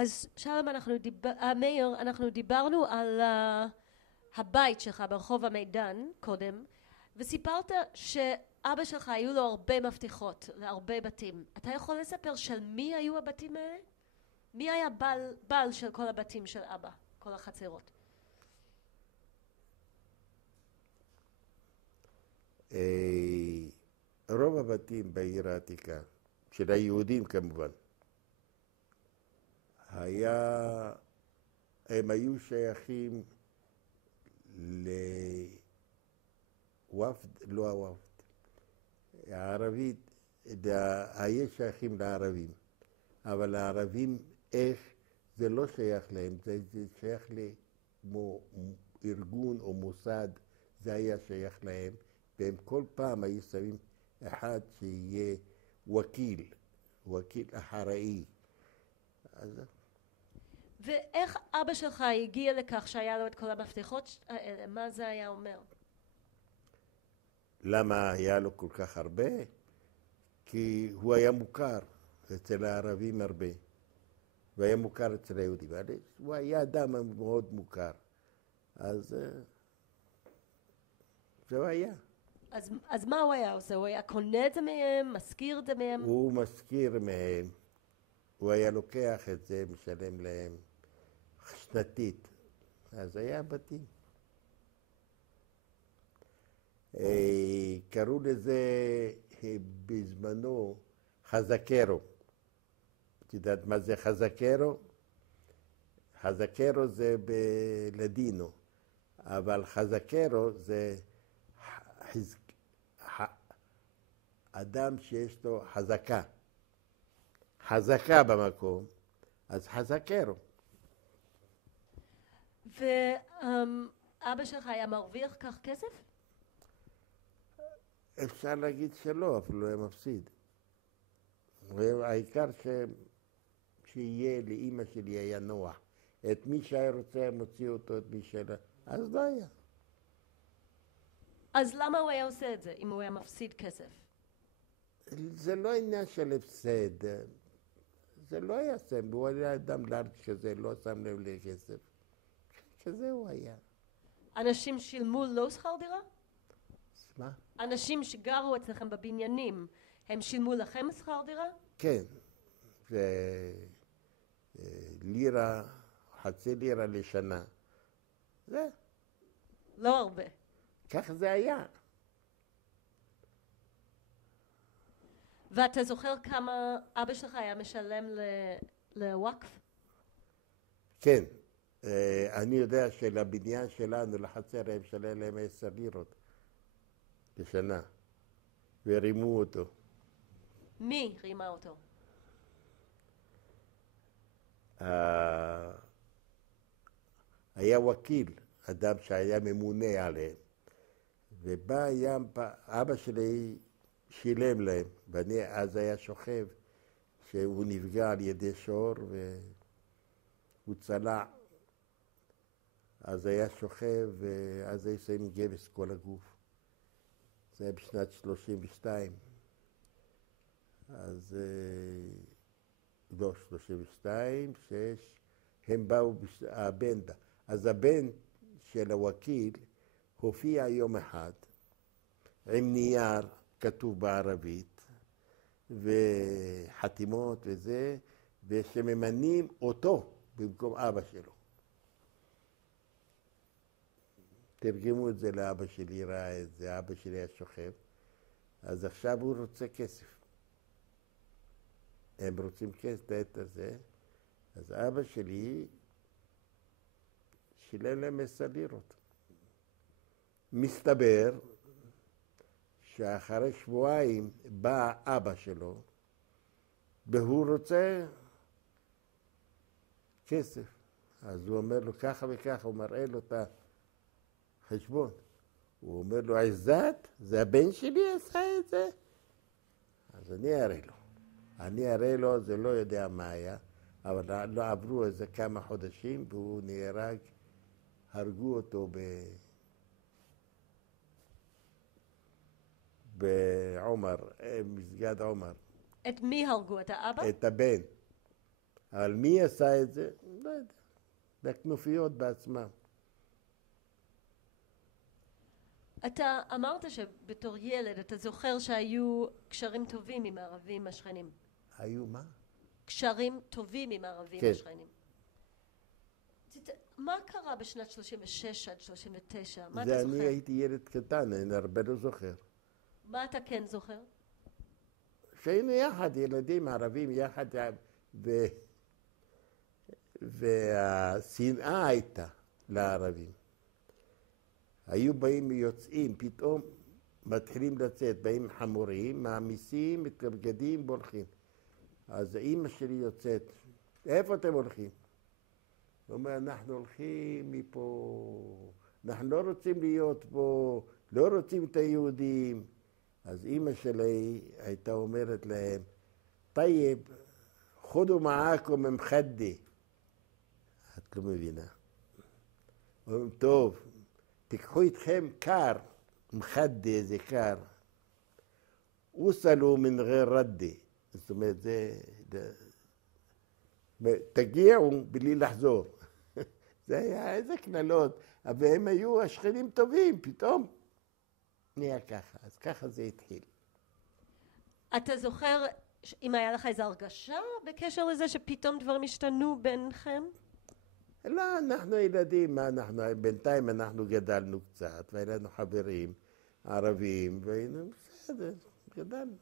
אז שלום, מאיר, אנחנו דיברנו על הבית שלך ברחוב המידן קודם, וסיפרת שאבא שלך היו לו הרבה מפתחות להרבה בתים. אתה יכול לספר של מי היו הבתים האלה? מי היה בעל של כל הבתים של אבא, כל החצרות? אה, רוב הבתים בעיר העתיקה, של היהודים כמובן, היה, הם היו שייכים לוופד, לא הוופד, הערבית, היה שייכים לערבים, אבל הערבים איך, זה לא שייך להם, זה שייך כמו ארגון או מוסד, זה היה שייך להם, והם כל פעם היו שמים אחד שיהיה וקיל אחראי. אז ואיך אבא שלך הגיע לכך שהיה לו את כל המפתחות האלה? מה זה היה אומר? למה היה לו כל כך הרבה? כי הוא היה מוכר אצל הערבים הרבה, והיה מוכר אצל היהודים. הוא היה אדם מאוד מוכר, אז זה היה. אז מה הוא היה עושה? הוא היה קונה את זה מהם, משכיר את זה מהם? הוא משכיר מהם, הוא היה לוקח את זה, משלם להם שנתית. אז היה בתים. קראו לזה בזמנו חזקרו. את יודעת מה זה חזקרו? חזקרו זה בלדינו, אבל חזקרו זה אדם שיש לו חזקה במקום, אז חזקרו. ואבא שלך היה מרוויח כך כסף? אפשר להגיד שלא, אפילו היה מפסיד. העיקר שיהיה לאמא שלי היה נוח. את מי שהיה רוצה מוציא אותו, את מי שלה, אז לא היה. אז למה הוא היה עושה את זה אם הוא היה מפסיד כסף? זה לא עניין של הפסד, זה לא היה סם, הוא היה אדם לארג' כזה, לא שם לב לכסף. כזה הוא היה. אנשים שילמו לו שכר דירה? מה? אנשים שגרו אצלכם בבניינים, הם שילמו לכם שכר דירה? כן, זה לירה, חצי לירה לשנה. זה, לא הרבה. כך זה היה. ואתה זוכר כמה אבא שלך היה משלם לוואקף? כן, אני יודע שלבניין שלנו, לחצר, הם משלם להם 10 לירות לשנה, ורימו אותו. מי רימה אותו? היה וקיל, אדם שהיה ממונה עליהם, ובא אבא שלי שילם להם, ואני אז היה שוכב שהוא נפגע על ידי שור והוא צלע, אז היה שוכב ואז היה שמים גבס כל הגוף. זה היה בשנת 32. אז לא, 32, 6, הם באו, הבן בא. אז הבן של הוקיל הופיע יום אחד עם נייר כתוב בערבית וחתימות וזה, ושממנים אותו במקום אבא שלו. תרגמו את זה לאבא שלי, ראה את זה, אבא שלי היה שוכב, אז עכשיו הוא רוצה כסף. הם רוצים כסף את הזה, אז אבא שלי שילם להם 10 לירות. מסתבר שאחרי שבועיים בא אבא שלו, והוא רוצה כסף. אז הוא אומר לו ככה וככה, הוא מראה לו את החשבון. הוא אומר לו, עזת, זה הבן שלי עשה את זה? אז אני אראה לו, זה לא יודע מה היה, אבל לא עברו איזה כמה חודשים, והוא נהרג, הרגו אותו בעומר, מסגד עומר. את מי הרגו? את האבא? את הבן. אבל מי עשה את זה? לא יודע. לכנופיות בעצמם. אתה אמרת שבתור ילד אתה זוכר שהיו קשרים טובים עם הערבים השכנים. היו מה? קשרים טובים עם הערבים כן. השכנים. מה קרה בשנת 36 עד 39? מה אתה זה זוכר? אני הייתי ילד קטן, אני הרבה לא זוכר. מה אתה כן זוכר? שהיינו יחד, ילדים ערבים יחד, והשנאה הייתה לערבים. היו באים יוצאים, פתאום מתחילים לצאת, באים חמורים, מעמיסים את הבגדים והולכים. אז אמא שלי יוצאת, איפה אתם הולכים? הוא אומר, אנחנו הולכים מפה, אנחנו לא רוצים להיות פה, לא רוצים את היהודים. אז אמא שלי הייתה אומרת להם, טייב, חודו מעאקום ממחדי. את לא מבינה. אומרים, טוב, תיקחו איתכם קר, מחדי זה קר. אוסלו מן ג'יר רדי. זאת אומרת, תגיעו בלי לחזור. זה היה איזה כללות, אבל הם היו השכנים טובים, פתאום נהיה ככה. אז ככה זה התחיל. אתה זוכר אם היה לך איזו הרגשה בקשר לזה שפתאום דברים השתנו ביניכם? לא, אנחנו ילדים, בינתיים אנחנו גדלנו קצת, והיו לנו חברים ערבים, והיינו בסדר, גדלנו.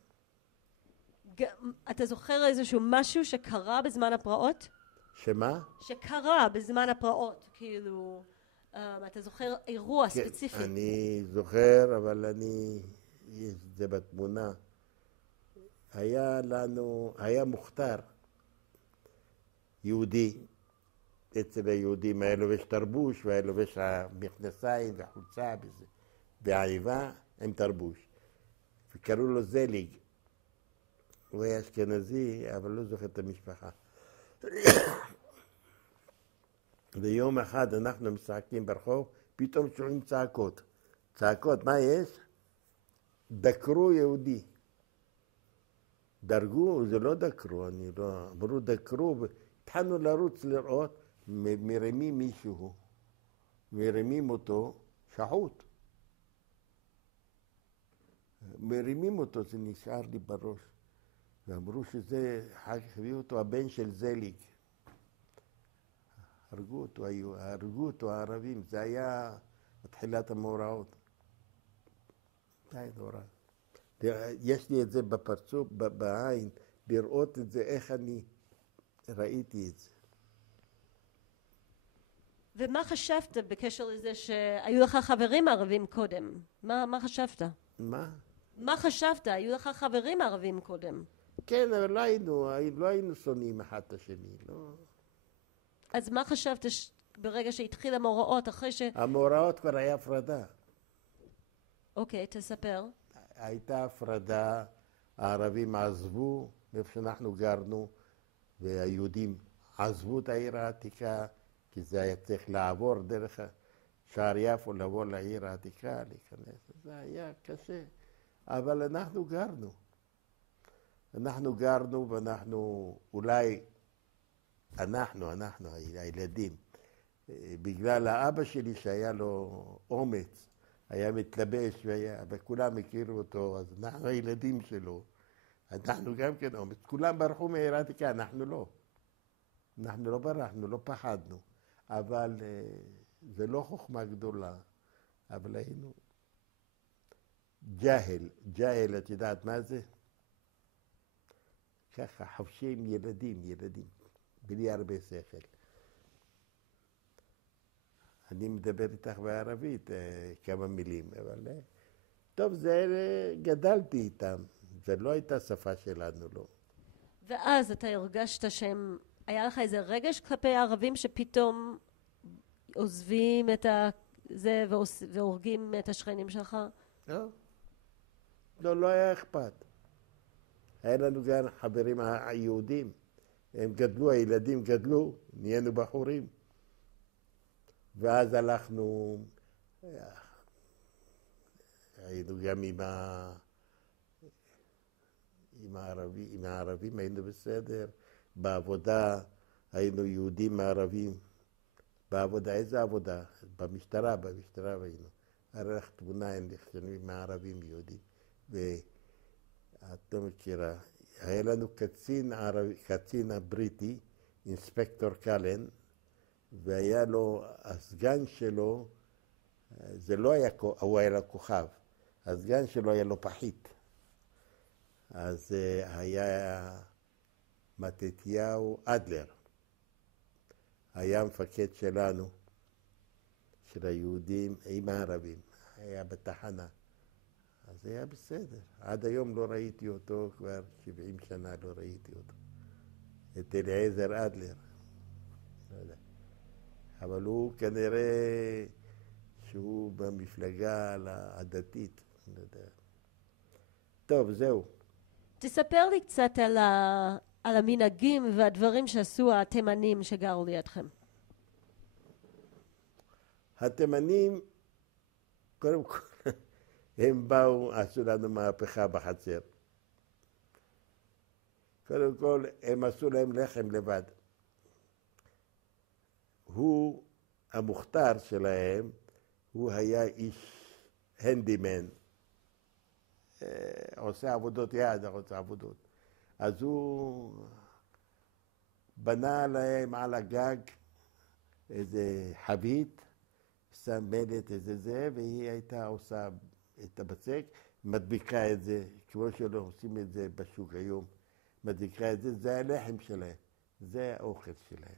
אתה זוכר איזשהו משהו שקרה בזמן הפרעות? שמה? שקרה בזמן הפרעות, כאילו, אתה זוכר אירוע ספציפי? אני זוכר, אבל יש זה בתמונה. היה מוכתר יהודי, אצל היהודים היה לובש תרבוש, והיה לובש מכנסיים וחולצה בעניבה עם תרבוש. וקראו לו זליג. הוא היה אשכנזי, אבל לא זוכר את המשפחה. ויום אחד אנחנו משחקים ברחוב, פתאום שומעים צעקות. צעקות, מה יש? דקרו יהודי. דרגו, זה לא דקרו, אמרו דקרו, התחלנו לרוץ לראות, מרימים מישהו, מרימים אותו, שחוט. מרימים אותו, זה נשאר לי בראש. ואמרו שזה, אחר כך הביאו אותו הבן של זליג. הרגו אותו הערבים, זה היה בתחילת המאורעות. זה היה נורא. יש לי את זה בפרצוף, בעין, לראות את זה, איך אני ראיתי את זה. ומה חשבת בקשר לזה שהיו לך חברים ערבים קודם? מה חשבת? מה? מה חשבת? היו לך חברים ערבים קודם. כן, אבל לא היינו שונאים אחד את השני, לא. אז מה חשבת ברגע שהתחיל המאורעות, אחרי ש... המאורעות כבר היה הפרדה. אוקיי, תספר. הייתה הפרדה, הערבים עזבו מאיפה שאנחנו גרנו, והיהודים עזבו את העיר העתיקה, כי זה היה צריך לעבור דרך שער יפו, לבוא לעיר העתיקה, להיכנס. זה היה קשה, אבל אנחנו גרנו ואנחנו, אולי אנחנו, הילדים, בגלל האבא שלי שהיה לו אומץ, היה מתלבש, וכולם הכירו אותו, אז אנחנו הילדים שלו, אנחנו גם כן אומץ. כולם ברחו מהעיר העתיקה, אנחנו לא. אנחנו לא ברחנו, לא פחדנו, אבל זה לא חוכמה גדולה, אבל היינו ג'אהל, את יודעת מה זה? ככה, חופשים ילדים, בלי הרבה שכל. אני מדבר איתך בערבית כמה מילים, אבל טוב, זה גדלתי איתם, זה לא הייתה שפה שלנו, לא. ואז אתה הרגשת שהם, היה לך איזה רגש כלפי הערבים שפתאום עוזבים את זה והורגים את השכנים שלך? לא היה אכפת. היה לנו גם חברים היהודים, הם גדלו, הילדים גדלו, נהיינו בחורים. ואז הלכנו, היינו גם עם הערבים היינו בסדר, בעבודה היינו יהודים ערבים בעבודה. איזה עבודה? במשטרה היינו. הרי לך תמונה אין לך שאני מערבים יהודים. ואת לא מכירה, היה לנו קצין הבריטי, אינספקטור קלן, והיה לו, הסגן שלו, זה לא היה, הוא היה לו כוכב, הסגן שלו היה לו פחית. אז היה מתתיהו אדלר, היה מפקד שלנו, של היהודים עם הערבים, היה בתחנה. אז היה בסדר. עד היום לא ראיתי אותו, כבר 70 שנה לא ראיתי אותו. את אליעזר אדלר. לא יודע. אבל הוא כנראה שהוא במפלגה הדתית. לא יודע. טוב, זהו. תספר לי קצת על המנהגים והדברים שעשו התימנים שגרו לידכם. התימנים, קודם כל, הם באו, עשו לנו מהפכה בחצר. קודם כל, הם עשו להם לחם לבד. הוא, המוכתר שלהם, הוא היה איש הנדימן. עושה עבודות יד, עושה עבודות. אז הוא בנה להם על הגג איזה חבית, שם מלט איזה זה, והיא הייתה עושה את הבצק, מדביקה את זה, כמו שלא עושים את זה בשוק היום, מדביקה את זה, זה הלחם שלהם, זה האוכל שלהם.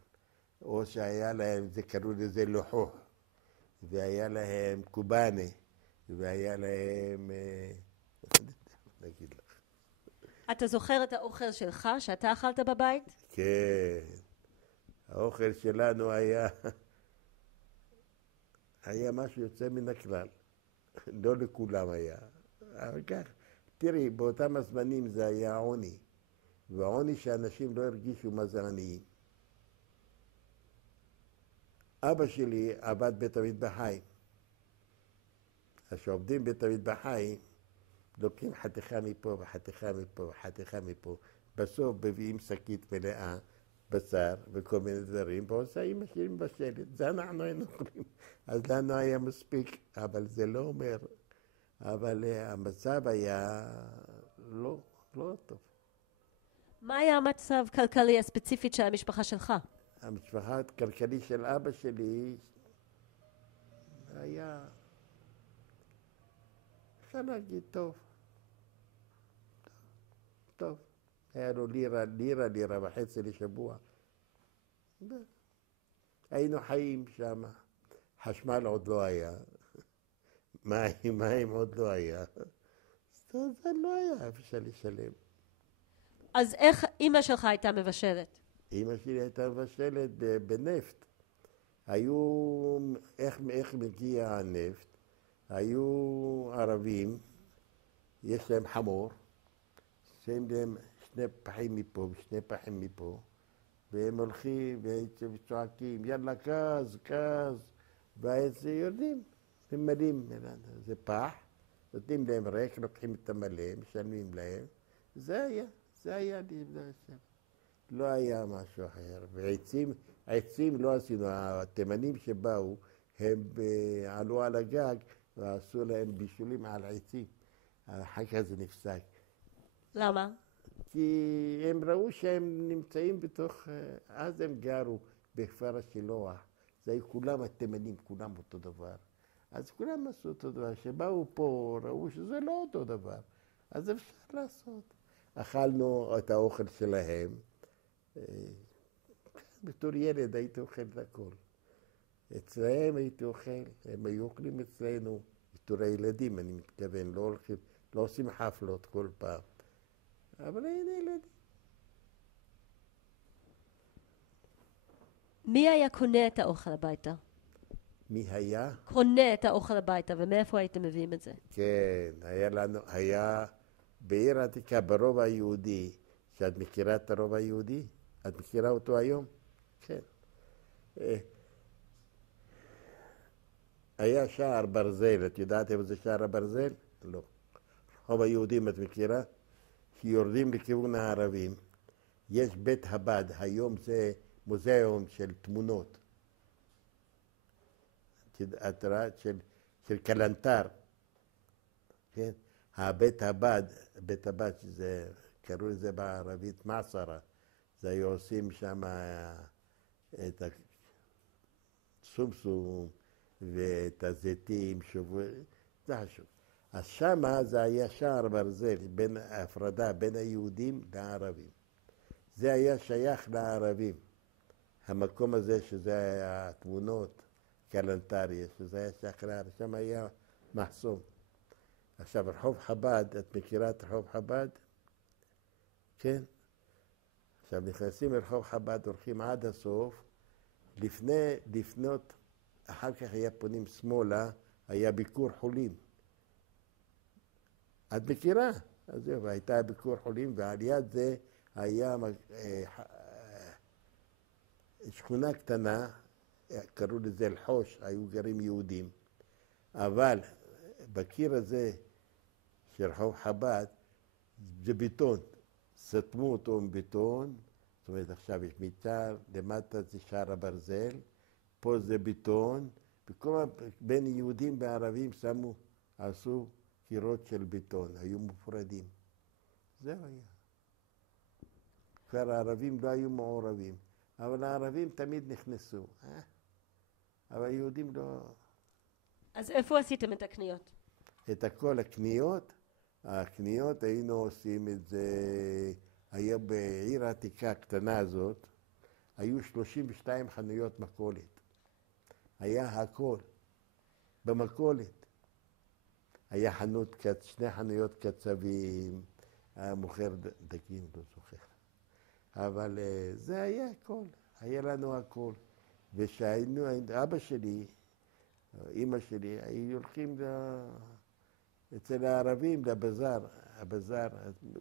או שהיה להם, זה קראו לזה לוחוך, והיה להם קובאנה, והיה להם, נגיד לך. אתה זוכר את האוכל שלך, שאתה אכלת בבית? כן, האוכל שלנו היה משהו יוצא מן הכלל. לא לכולם היה. אבל כך, תראי, באותם הזמנים זה היה עוני. והעוני שאנשים לא הרגישו מה זה עניים. אבא שלי עבד בית המטבחיים. אז כשעובדים בית המטבחיים, לוקחים חתיכה מפה וחתיכה מפה וחתיכה מפה. בסוף מביאים שקית מלאה, בשר וכל מיני דברים, ועושה אמא שלי מבשלת. זה אנחנו היינו אוכלים. אז לנו היה מספיק, אבל זה לא אומר. אבל המצב היה לא טוב. מה היה המצב הכלכלי הספציפית של המשפחה שלך? המשפחה הכלכלית של אבא שלי היה, אפשר להגיד, טוב. היה לו לירה וחצי לשבוע. היינו חיים שם. חשמל עוד לא היה. מים עוד לא היה. זה לא היה אפשר לשלם. אז איך אמא שלך הייתה מבשלת? אמא שלי הייתה מבשלת בנפט. איך מגיע הנפט? היו ערבים, יש להם חמור, שמים להם 2 פחים מפה ו2 פחים מפה, והם הולכים וצועקים, יאללה כז, ואז יורדים, ממלאים, זה פח, נותנים להם ריק, לוקחים את המלא, משלמים להם, זה היה לי, לא היה משהו אחר. ועצים לא עשינו, התימנים שבאו, הם עלו על הגג ועשו להם בישולים על עצים, אחר כך זה נפסק. למה? כי הם ראו שהם נמצאים בתוך, אז הם גרו בכפר השילוח. זה היו כולם התימנים, כולם אותו דבר. אז כולם עשו אותו דבר. שבאו פה, ראו שזה לא אותו דבר. אז אפשר לעשות. אכלנו את האוכל שלהם. בתור ילד הייתי אוכל את הכל. אצלהם הייתי אוכל, הם היו אוכלים אצלנו, בתור הילדים אני מתכוון, לא עושים חפלות כל פעם. אבל היינו ילדים. מי היה קונה את האוכל הביתה? מי היה? קונה את האוכל הביתה, ומאיפה הייתם מביאים את זה? כן, היה בעיר העתיקה, ברובע היהודי, שאת מכירה את הרובע היהודי? את מכירה אותו היום? כן. היה שער ברזל, את יודעת איפה זה שער הברזל? לא. רוב היהודים את מכירה? שיורדים לכיוון הערבים, יש בית הבד, היום זה מוזיאון של תמונות. של קלנטר, כן? בית הבד, שזה, קראו לזה בערבית מעשרה, זה היו עושים שם את הסומסום ואת הזיתים, זה חשוב. אז שמה זה היה שער ברזל, הפרדה בין היהודים לערבים. זה היה שייך לערבים. המקום הזה שזה התמונות קלנטריות, שזה היה שייך לערבים, שם היה מחסום. עכשיו, רחוב חב"ד, את מכירה את רחוב חב"ד? כן? עכשיו, נכנסים לרחוב חב"ד, הולכים עד הסוף, לפנות, אחר כך היה פונים שמאלה, היה ביקור חולים. את מכירה? אז זהו, הייתה ביקור חולים, ועל יד זה היה שכונה קטנה, קראו לזה אלחוש, היו גרים יהודים, אבל בקיר הזה של רחוב חב"ד זה בטון, סתמו אותו עם בטון, זאת אומרת עכשיו יש מיתר, למטה זה שער הברזל, פה זה בטון, וכל בין יהודים וערבים עשו קירות של בטון, היו מופרדים. זהו היה. כבר הערבים לא היו מעורבים, אבל הערבים תמיד נכנסו, אבל היהודים לא... אז איפה עשיתם את הקניות? את הכל הקניות היינו עושים את זה, היה בעיר העתיקה הקטנה הזאת, היו 32 חנויות מכולת. היה הכל במכולת. היה שני חנויות קצבים, היה מוכר דגים, לא זוכר. אבל זה היה הכל, היה לנו הכל. ושהיינו, אבא שלי, אמא שלי, היו הולכים אצל הערבים לבזאר, הבזאר,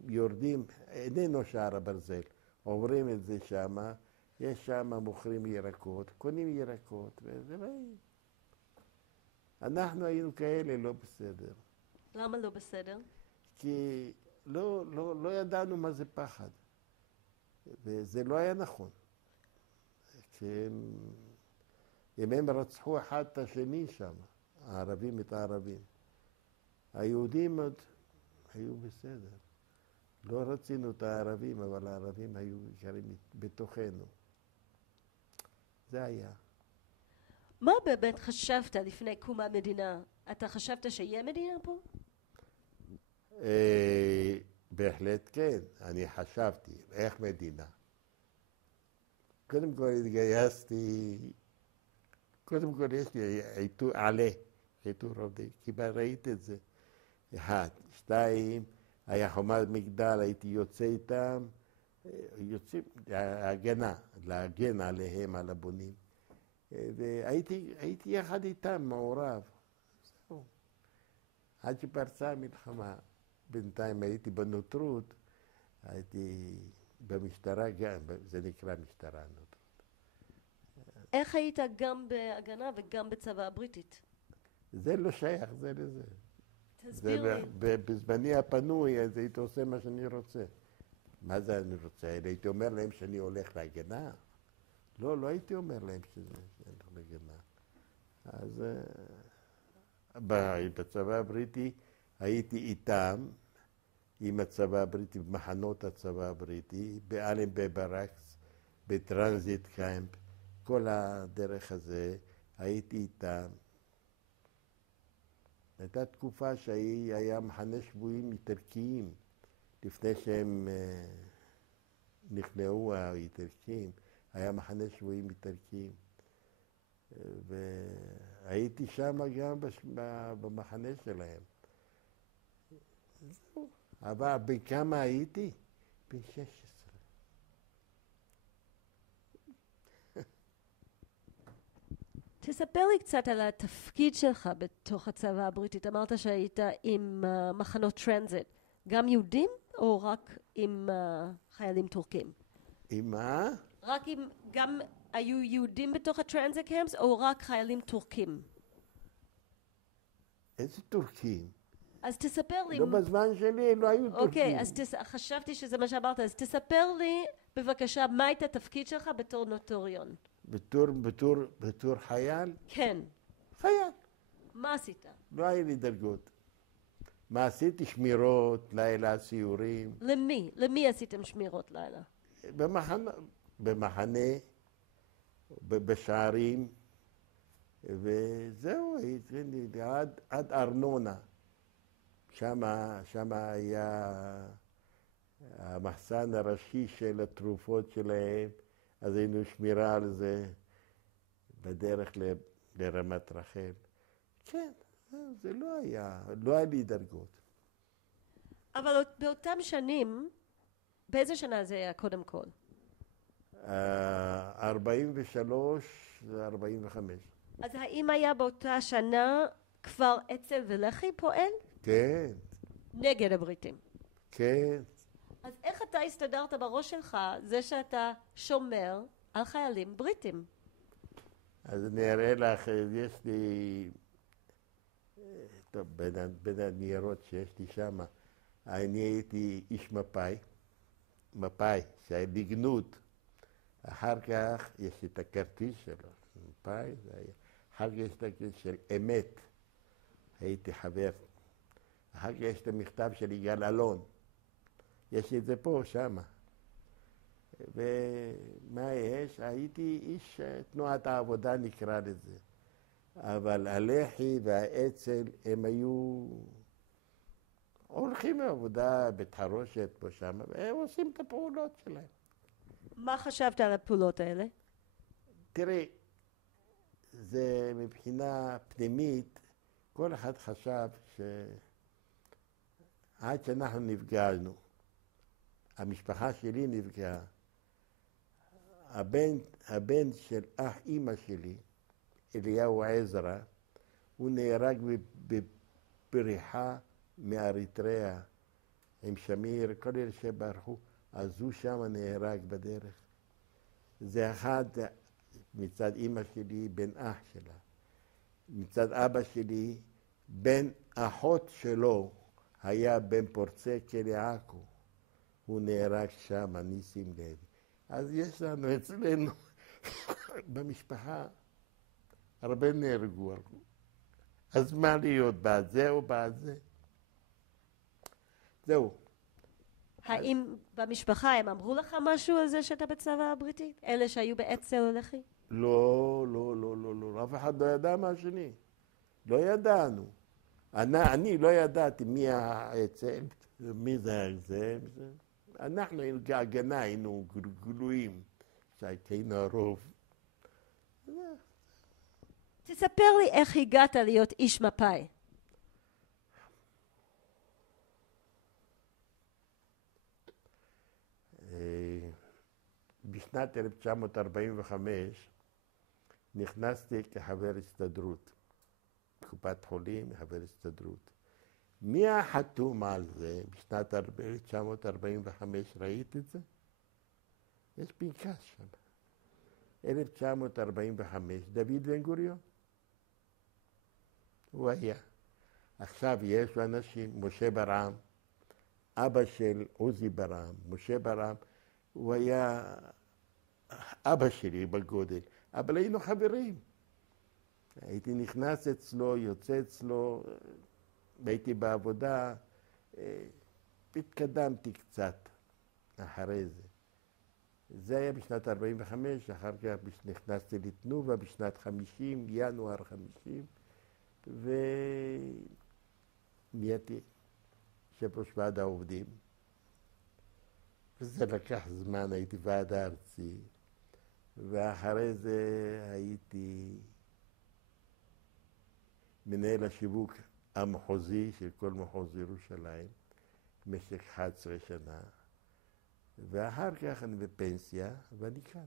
יורדים, איננו שער הברזל, עוברים את זה שמה, יש שם מוכרים ירקות, קונים ירקות, וזה לא... אנחנו היינו כאלה לא בסדר. למה לא בסדר? כי לא ידענו מה זה פחד, וזה לא היה נכון. אם הם רצחו אחד את השני שם, הערבים את הערבים. היהודים עוד היו בסדר. לא רצינו את הערבים, אבל הערבים היו גרים בתוכנו. זה היה. מה באמת חשבת לפני קום המדינה? אתה חשבת שיהיה מדינה פה? בהחלט כן. אני חשבתי, איך מדינה? קודם כל התגייסתי, קודם כל יש לי עיטור עובדי, כי ראית את זה. 1, 2, היה חומת מגדל, הייתי יוצא איתם, יוצאים להגן עליהם, על הבונים. והייתי יחד איתם מעורב. זהו. עד שפרצה המלחמה. בינתיים הייתי בנוטרות, הייתי במשטרה גם, זה נקרא משטרה נוטרות. איך היית גם בהגנה וגם בצבא הבריטית? זה לא שייך, זה לזה. תסביר לי. בזמני הפנוי, אז הייתי עושה מה שאני רוצה. מה זה אני רוצה? הייתי אומר להם שאני הולך להגנה? לא הייתי אומר להם שאני הולך להגנה. אז בצבא הבריטי הייתי איתם, עם הצבא הבריטי, במחנות הצבא הבריטי, באלנבי ברקס, בטרנזיט קמפ, כל הדרך הזה, הייתי איתם. הייתה תקופה שהיה מחנה שבויים איטלקיים, לפני שהם נכנעו האיטלקים, היה מחנה שבויים איטלקיים. והייתי שם גם במחנה שלהם. אבל בן כמה הייתי? בן 16. תספר לי קצת על התפקיד שלך בתוך הצבא הבריטית. אמרת שהיית עם מחנות טרנזיט. גם יהודים או רק עם חיילים טורקים? עם מה? גם היו יהודים בתוך הטרנזיט קמפס או רק חיילים טורקים? איזה טורקים? אז תספר לי. לא בזמן שלי, לא היו טורקים. אוקיי, אז חשבתי שזה מה שאמרת, אז תספר לי בבקשה מה היית התפקיד שלך בתור נוטוריון. בתור חייל? כן. חייל. מה עשית? לא היה לי דרגות. מה עשיתי? שמירות, לילה, סיורים. למי? למי עשיתם שמירות לילה? במחנה, בשערים, וזהו, עד ארנונה. שם היה המחסן הראשי של התרופות שלהם, אז היינו שמירה על זה בדרך לרמת רחל. כן, זה לא היה לי דרגות. אבל באותם שנים, באיזה שנה זה היה קודם כל? 43 ו-45. אז האם היה באותה שנה כבר אצ"ל ולח"י פועל? כן. נגד הבריטים. כן. אז איך אתה הסתדרת בראש שלך, זה שאתה שומר על חיילים בריטים? אז אני אראה לך, יש לי, טוב, בין הניירות שיש לי שם, אני הייתי איש מפאי, שהיה בגנות. אחר כך יש לי את הכרטיס שלו, מפאי, אחר כך יש את הכרטיס של אמת, הייתי חבר. אחר כך יש את המכתב של יגאל אלון, יש לי את זה פה, שמה. ומה יש? הייתי איש תנועת העבודה נקרא לזה. אבל הלח"י והאצ"ל הם היו הולכים לעבודה בתחרושת פה שם, והם עושים את הפעולות שלהם. מה חשבת על הפעולות האלה? תראי, זה מבחינה פנימית, כל אחד חשב שעד שאנחנו נפגענו, המשפחה שלי נפגעה, הבן של אח אימא שלי, אליהו עזרא, הוא נהרג בבריחה מאריתריאה עם שמיר, כל אלה שברחו, אז הוא שם נהרג בדרך. זה אחד מצד אימא שלי, בן אח שלה. מצד אבא שלי, בן אחות שלו, היה בן פורצי כלא עכו. הוא נהרג שם, ניסים לוי. אז יש לנו אצלנו במשפחה הרבה נהרגו. אז מה להיות בעד זה או בעד זה? זהו. האם במשפחה הם אמרו לך משהו על זה שאתה בצבא הבריטי? אלה שהיו באצ"ל או לח"י? לא, אף אחד לא ידע מהשני. לא ידענו. אני לא ידעתי מי האצ"ל, מי זה. אנחנו הגנה היינו גלויים, שהיינו הרוב. תספר לי איך הגעת להיות איש מפא"י. בשנת 1945 נכנסתי כחבר הסתדרות, קופת חולים, חבר הסתדרות. מי החתום על זה בשנת 1945? ראית את זה? יש פנקס שם. 1945, דוד בן גוריון. הוא היה. עכשיו יש אנשים, משה ברעם, אבא של עוזי ברעם, משה ברעם, הוא היה אבא שלי בגודל, אבל היינו חברים. הייתי נכנס אצלו, יוצא אצלו, והייתי בעבודה, התקדמתי קצת אחרי זה. זה היה בשנת 45, אחר כך נכנסתי לתנובה בשנת 50, ינואר 50, ונהייתי יושב ראש ועד העובדים. וזה לקח זמן, הייתי ועד הארצי, ואחרי זה הייתי מנהל השיווק המחוזי של כל מחוז ירושלים במשך 11 שנה, ואחר כך אני בפנסיה ואני כאן.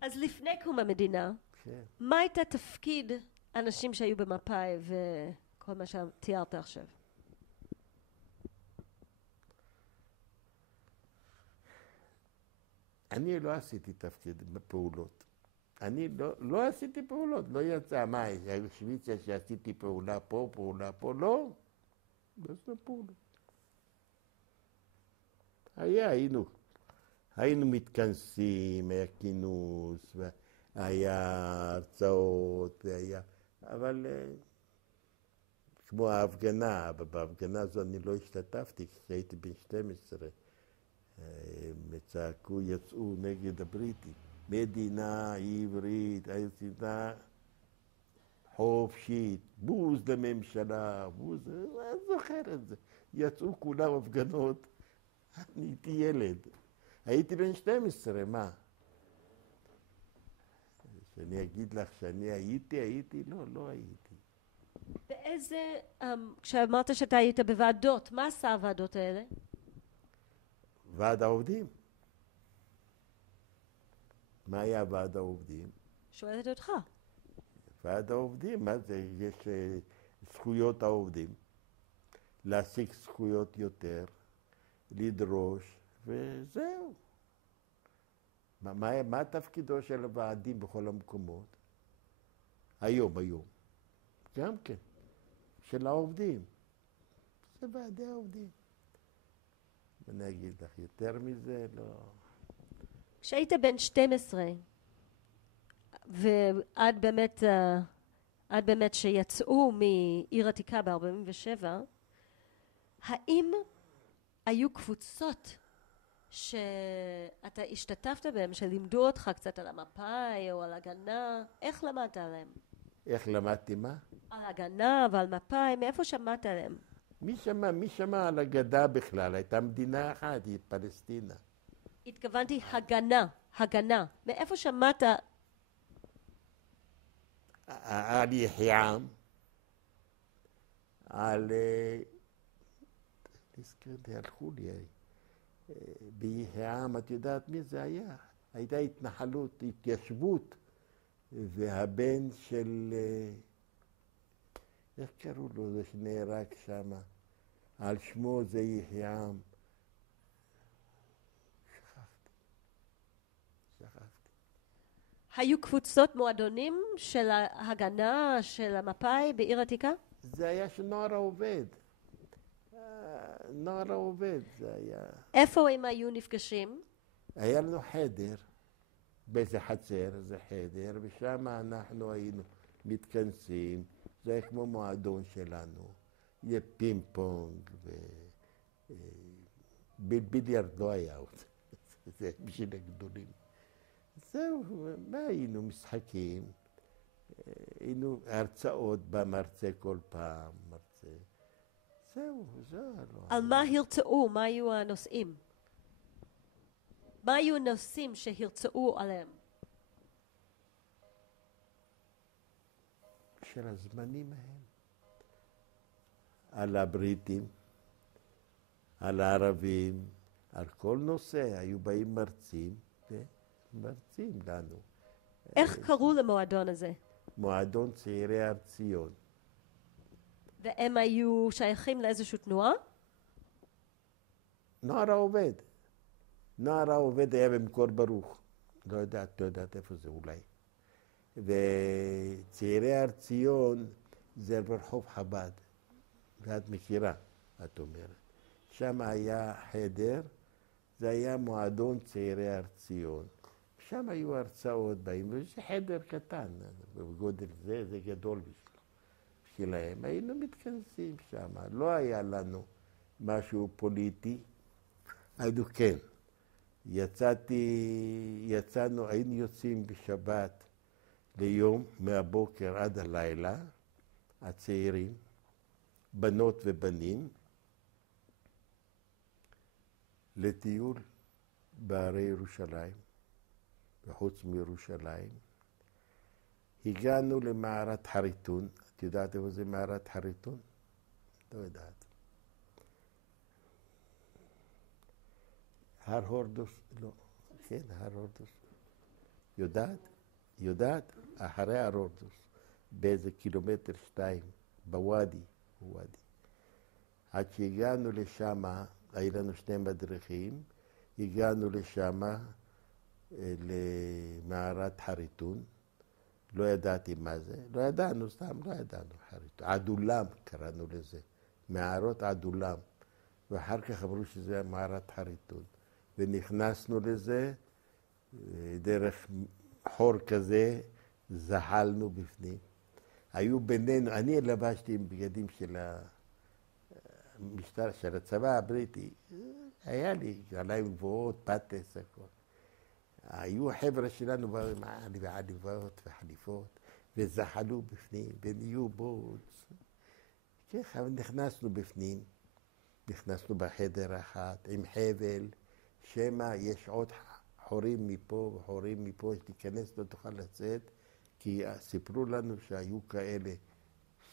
אז לפני קום המדינה, כן. מה הייתה תפקיד אנשים שהיו במפא"י וכל מה שתיארת עכשיו? אני לא עשיתי תפקיד בפעולות. אני לא עשיתי פעולות, לא יצא. מה, שוויציה שעשיתי פעולה פה, לא. בספרו לו. היינו מתכנסים, היה כינוס, היה הרצאות, אבל כמו ההפגנה, בהפגנה הזו אני לא השתתפתי, כשהייתי בן 12, צעקו, יצאו נגד הבריטים, מדינה עברית, מדינה חופשית, בוז לממשלה, בוז, אני זוכר את זה, יצאו כולם הפגנות, אני הייתי ילד, הייתי בן 12, מה? שאני אגיד לך שאני הייתי? לא הייתי. באיזה, כשאמרת שאתה היית בוועדות, מה עשה הוועדות האלה? ועד העובדים. מה היה ועד העובדים? שואלת אותך. ועד העובדים, מה זה? יש זכויות העובדים, להשיג זכויות יותר, לדרוש, וזהו. מה תפקידו של הוועדים בכל המקומות? היום. גם כן, של העובדים. זה ועדי העובדים. אני אגיד לך, יותר מזה, לא. כשהיית בן 12, ועד באמת שיצאו מעיר עתיקה ב-47, האם היו קבוצות שאתה השתתפת בהן, שלימדו אותך קצת על המפא"י או על הגנה? איך למדת עליהם? איך למדתי מה? על הגנה ועל מפא"י, מאיפה שמעת עליהם? מי שמע על הגדה בכלל? הייתה מדינה אחת, היא פלסטינה. התכוונתי הגנה. מאיפה שמעת? על יחיעם, על... נזכרתי, הלכו לי. ביחיעם, את יודעת מי זה היה? הייתה התנחלות, התיישבות, והבן של... איך קראו לו זה שנהרג שם? על שמו זה יחיעם. שכחתי. היו קבוצות מועדונים של ההגנה, של המפא"י בעיר עתיקה? זה היה של נוער העובד. נוער העובד זה היה. איפה הם היו נפגשים? היה לנו חדר, באיזה חצר, זה חדר, ושם אנחנו היינו מתכנסים. זה היה כמו מועדון שלנו. יהיה פינג פונג ביליארד לא היה עוד. זה בשביל הגדולים. זהו, מה היינו משחקים? היינו הרצאות במרצה כל פעם, מרצה. זהו, זה לא. על מה הרצאו? מה היו הנושאים? מה היו הנושאים שהרצאו עליהם? של הזמנים ההם. על הבריטים, על הערבים, על כל נושא. היו באים מרצים ומרצים לנו. איך קראו למועדון הזה? מועדון צעירי הר ציון. והם היו שייכים לאיזושהי תנועה? נוער העובד. נוער העובד היה במקור ברוך. לא יודעת איפה זה אולי. וצעירי הר ציון זה ברחוב חב"ד. ואת מכירה, את אומרת. שם היה חדר, זה היה מועדון צעירי הר ציון. שם היו הרצאות באים, וזה חדר קטן, בגודל זה גדול בשבילהם. היינו מתכנסים שם, לא היה לנו משהו פוליטי. היינו כן. היינו יוצאים בשבת ליום, מהבוקר עד הלילה, הצעירים, בנות ובנים, לטיול בערי ירושלים, וחוץ מירושלים. הגענו למערת חריטון. את יודעת איפה זה מערת חריטון? לא יודעת. הר הורדוס, לא. כן, הר הורדוס. יודעת? אחרי הר הורדוס, באיזה 1-2 קילומטר, בוואדי. עד שהגענו לשם, היו לנו 2 מדריכים, הגענו לשם, למערת חריטון, לא ידעתי מה זה, לא ידענו חריטון, עדולם קראנו לזה, מערות עדולם, ואחר כך אמרו שזה מערת חריטון. ונכנסנו לזה, דרך חור כזה, זחלנו בפנים. היו בינינו, אני לבשתי עם בגדים של המשטר, של הצבא הבריטי. היה לי גליים גבוהות, פטס, הכל. היו חבר'ה שלנו בעניבות וחליפות, וזחלו בפנים, ונהיו בוץ. ככה, נכנסנו בפנים, נכנסנו בחדר אחת, עם חבל, שמא יש עוד חורים מפה וחורים מפה, שתיכנס לא תוכל לצאת, כי סיפרו לנו שהיו כאלה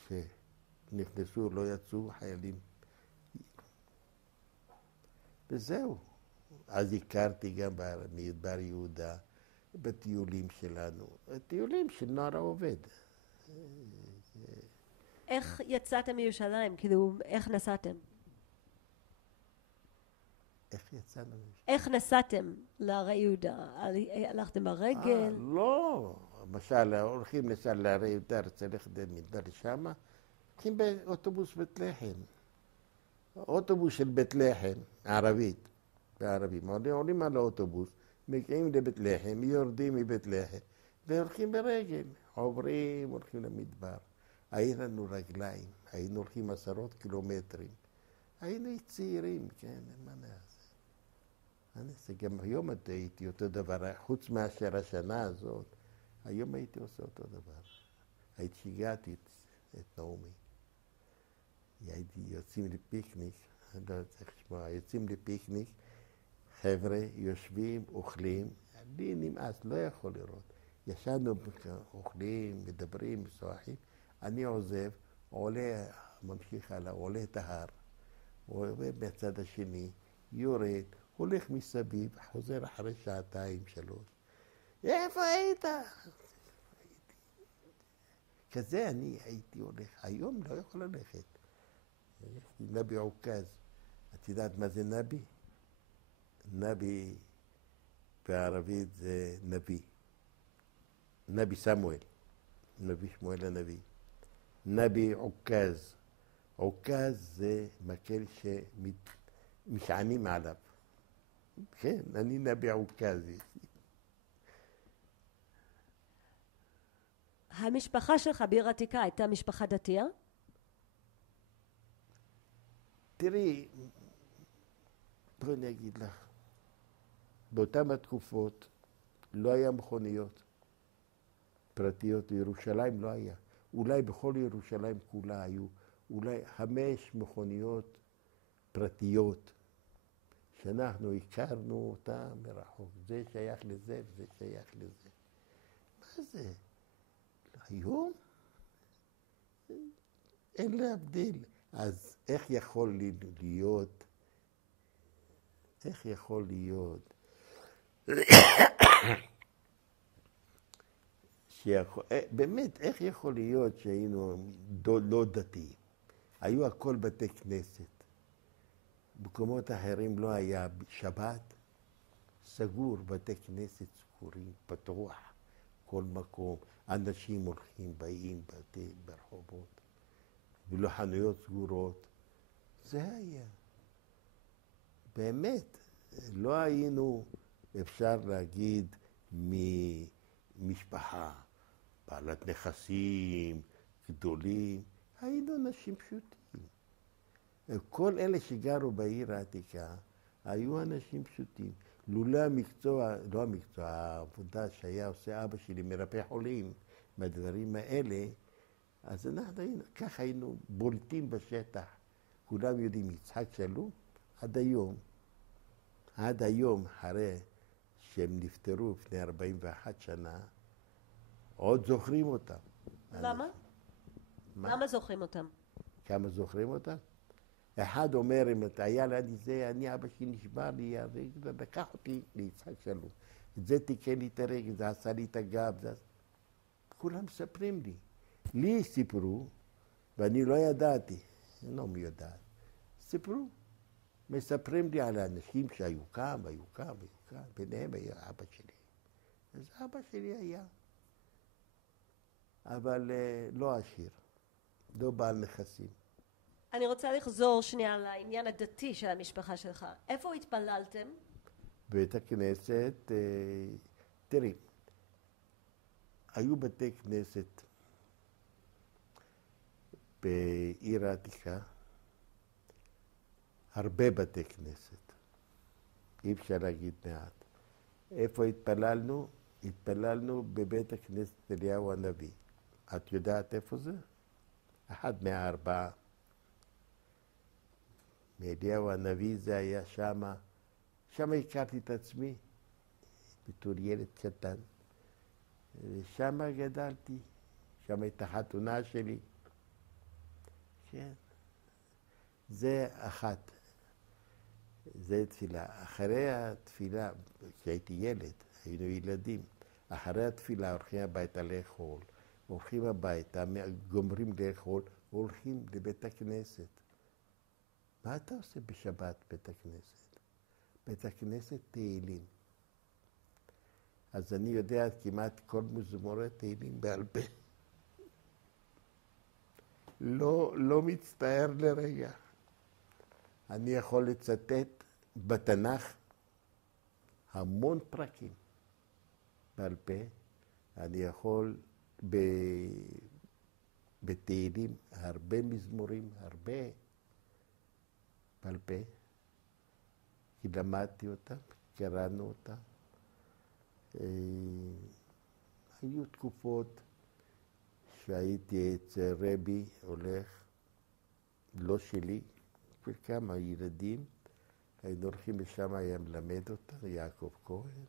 שנכנסו, לא יצאו, חיילים. וזהו. אז הכרתי גם במדבר יהודה, בטיולים שלנו, טיולים של נוער העובד. איך יצאתם מירושלים? כאילו, איך נסעתם? איך יצאנו? איך נסעתם להרי יהודה? הלכתם ברגל? לא. למשל, הולכים להרי יהודה, רוצה ללכת במדבר לשם, הולכים באוטובוס בית לחם. אוטובוס של בית לחם, ערבית, בערבים. עולים על האוטובוס, מגיעים לבית לחם, יורדים מבית לחם, והולכים ברגל. עוברים, הולכים למדבר. היו לנו רגליים, היינו הולכים 10 קילומטרים. היינו צעירים, כן, מה נעשה? גם היום הייתי אותו דבר, חוץ מאשר השנה הזאת, היום הייתי עושה אותו דבר. הייתי שיגעתי את נעמי. הייתי יוצאים לפיקניק, אני לא צריך לשמוע, יוצאים לפיקניק, חבר'ה יושבים, אוכלים, לי נמאס, לא יכול לראות. ישנו, אוכלים, מדברים, משוחחים, אני עוזב, עולה, ממשיך הלאה, עולה את ההר, עולה מהצד השני, יורד, הולך מסביב, חוזר אחרי 2-3. איפה היית? כזה אני הייתי הולך. היום לא יכול ללכת. נבי עוקז. את יודעת מה זה נבי? נבי בערבית זה נבי. נבי סמואל. נבי שמואל הנביא. נבי עוקז. עוקז זה מקל שמשענים עליו. כן, אני נבי עוקז. המשפחה שלך בעיר העתיקה הייתה משפחה דתייה? תראי, בואי אני אגיד לך, באותן התקופות לא היה מכוניות פרטיות, בירושלים לא היה. אולי בכל ירושלים כולה היו אולי 5 מכוניות פרטיות, שאנחנו הכרנו אותה מרחוק. זה שייך לזה וזה שייך לזה. מה זה? היום אין להבדיל. אז איך יכול להיות, באמת, איך יכול להיות שהיינו לא דתיים? היו הכל בתי כנסת. במקומות אחרים לא היה שבת, סגור, בתי כנסת סגורים, פתוח, כל מקום. אנשים הולכים, באים, ברחובות, ולא חנויות סגורות. זה היה. באמת, לא היינו, אפשר להגיד, ממשפחה, בעלת נכסים גדולים. היינו אנשים פשוטים. כל אלה שגרו בעיר העתיקה, היו אנשים פשוטים. לולא המקצוע, לא המקצוע, העבודה שהיה עושה אבא שלי, מרפא חולים, מהדברים האלה, אז אנחנו היינו, ככה היינו בולטים בשטח. כולם יודעים, יצחק שלום, עד היום, אחרי שהם נפטרו לפני 41 שנה, עוד זוכרים אותם. למה? למה זוכרים אותם? כמה זוכרים אותם? אחד אומר, אם אתה היה לי זה, אני אבא שלי נשבר לי, לקח אותי ליצחק שלום. את זה תיקן לי את הרגל, זה עשה לי את הגב. כולם מספרים לי. לי סיפרו, ואני לא ידעתי, אני לא מי יודעת. סיפרו. מספרים לי על האנשים שהיו כאן, ביניהם היה אבא שלי. אז אבא שלי היה. אבל לא עשיר, לא בעל נכסים. אני רוצה לחזור שנייה לעניין הדתי של המשפחה שלך. איפה התפללתם? בית הכנסת, תראי, היו בתי כנסת בעיר העתיקה, הרבה בתי כנסת, אי אפשר להגיד מעט. איפה התפללנו? התפללנו בבית הכנסת אליהו הנביא. את יודעת איפה זה? אחד מהארבעה. מאליהו הנביא זה היה שמה. שם הכרתי את עצמי, בתור ילד קטן. ושם גדלתי. שם הייתה החתונה שלי. כן. זה אחת. זה תפילה. אחרי התפילה, כשהייתי ילד, היינו ילדים, אחרי התפילה הולכים הביתה לאכול, הולכים הביתה, גומרים לאכול, הולכים לבית הכנסת. מה אתה עושה בשבת בית הכנסת? בית הכנסת תהילים. אז אני יודע כמעט כל מזמורי תהילים בעל פה. לא מצטער לרגע. אני יכול לצטט בתנ"ך המון פרקים בעל פה. אני יכול בתהילים הרבה מזמורים, הרבה בעל פה. כי למדתי אותם, קראנו אותם. היו תקופות שהייתי אצל רבי הולך, לא שלי, של כמה ילדים, היינו הולכים לשם, היה מלמד אותה, יעקב כהן,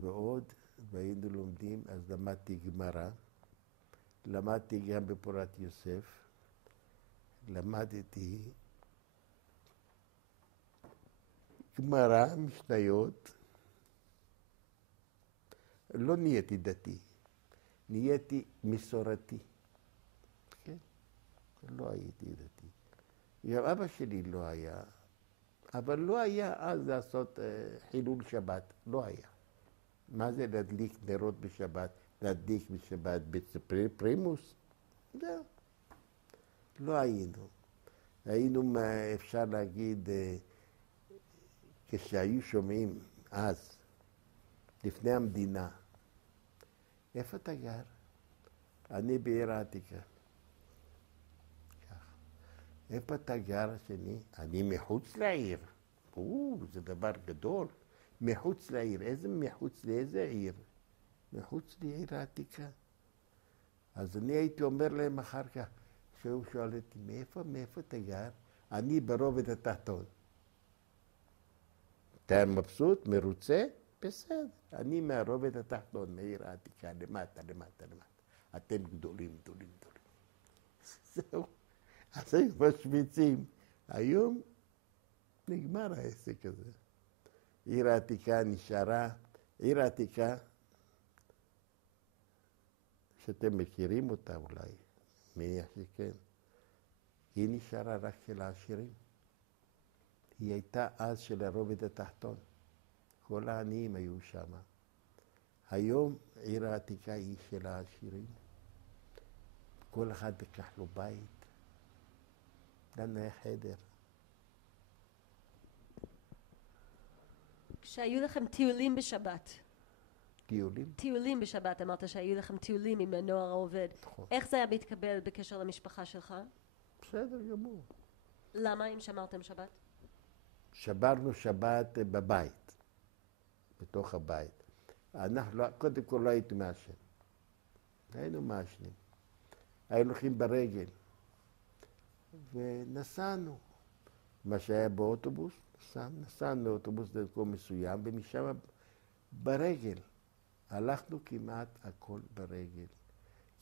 ועוד, והיינו לומדים, אז למדתי גמרא, למדתי גם בפורת יוסף, למדתי גמרא, משניות, לא נהייתי דתי, נהייתי מסורתי, כן? לא הייתי דתי. גם אבא שלי לא היה, אבל לא היה אז לעשות חילול שבת, לא היה. מה זה להדליק נרות בשבת, להדליק בשבת פרימוס? לא. לא היינו. היינו, אפשר להגיד, כשהיו שומעים אז, לפני המדינה, איפה אתה גר? אני בעיר העתיקה. איפה אתה גר השני? אני מחוץ לעיר. זה דבר גדול. מחוץ לעיר. איזה מחוץ לאיזה עיר? מחוץ לעיר העתיקה. אז אני הייתי אומר להם אחר כך, שהוא שואל אותי, מאיפה אתה גר? אני ברובד התחתון. אתה מבסוט, מרוצה? בסדר. אני מהרובד התחתון, מעיר העתיקה, למטה. אתם גדולים. זהו. אז היו משמיצים. היום נגמר העסק הזה. עיר העתיקה נשארה, עיר העתיקה, שאתם מכירים אותה אולי, מניח שכן, היא נשארה רק של העשירים. היא הייתה אז של הרובד התחתון. כל העניים היו שם. היום עיר העתיקה היא של העשירים. כל אחד לקח לו בית. לנו היה חדר. כשהיו לכם טיולים בשבת. טיולים? טיולים בשבת, אמרת שהיו לכם טיולים עם הנוער העובד. נכון. איך זה היה מתקבל בקשר למשפחה שלך? בסדר גמור. למה אם שמרתם שבת? שברנו שבת בבית, בתוך הבית. אנחנו, קודם כל לא הייתי מעשן. היינו מעשנים. היינו הולכים ברגל. ונסענו. מה שהיה באוטובוס, נסענו באוטובוס למקום מסוים, ומשם ברגל. הלכנו כמעט הכל ברגל.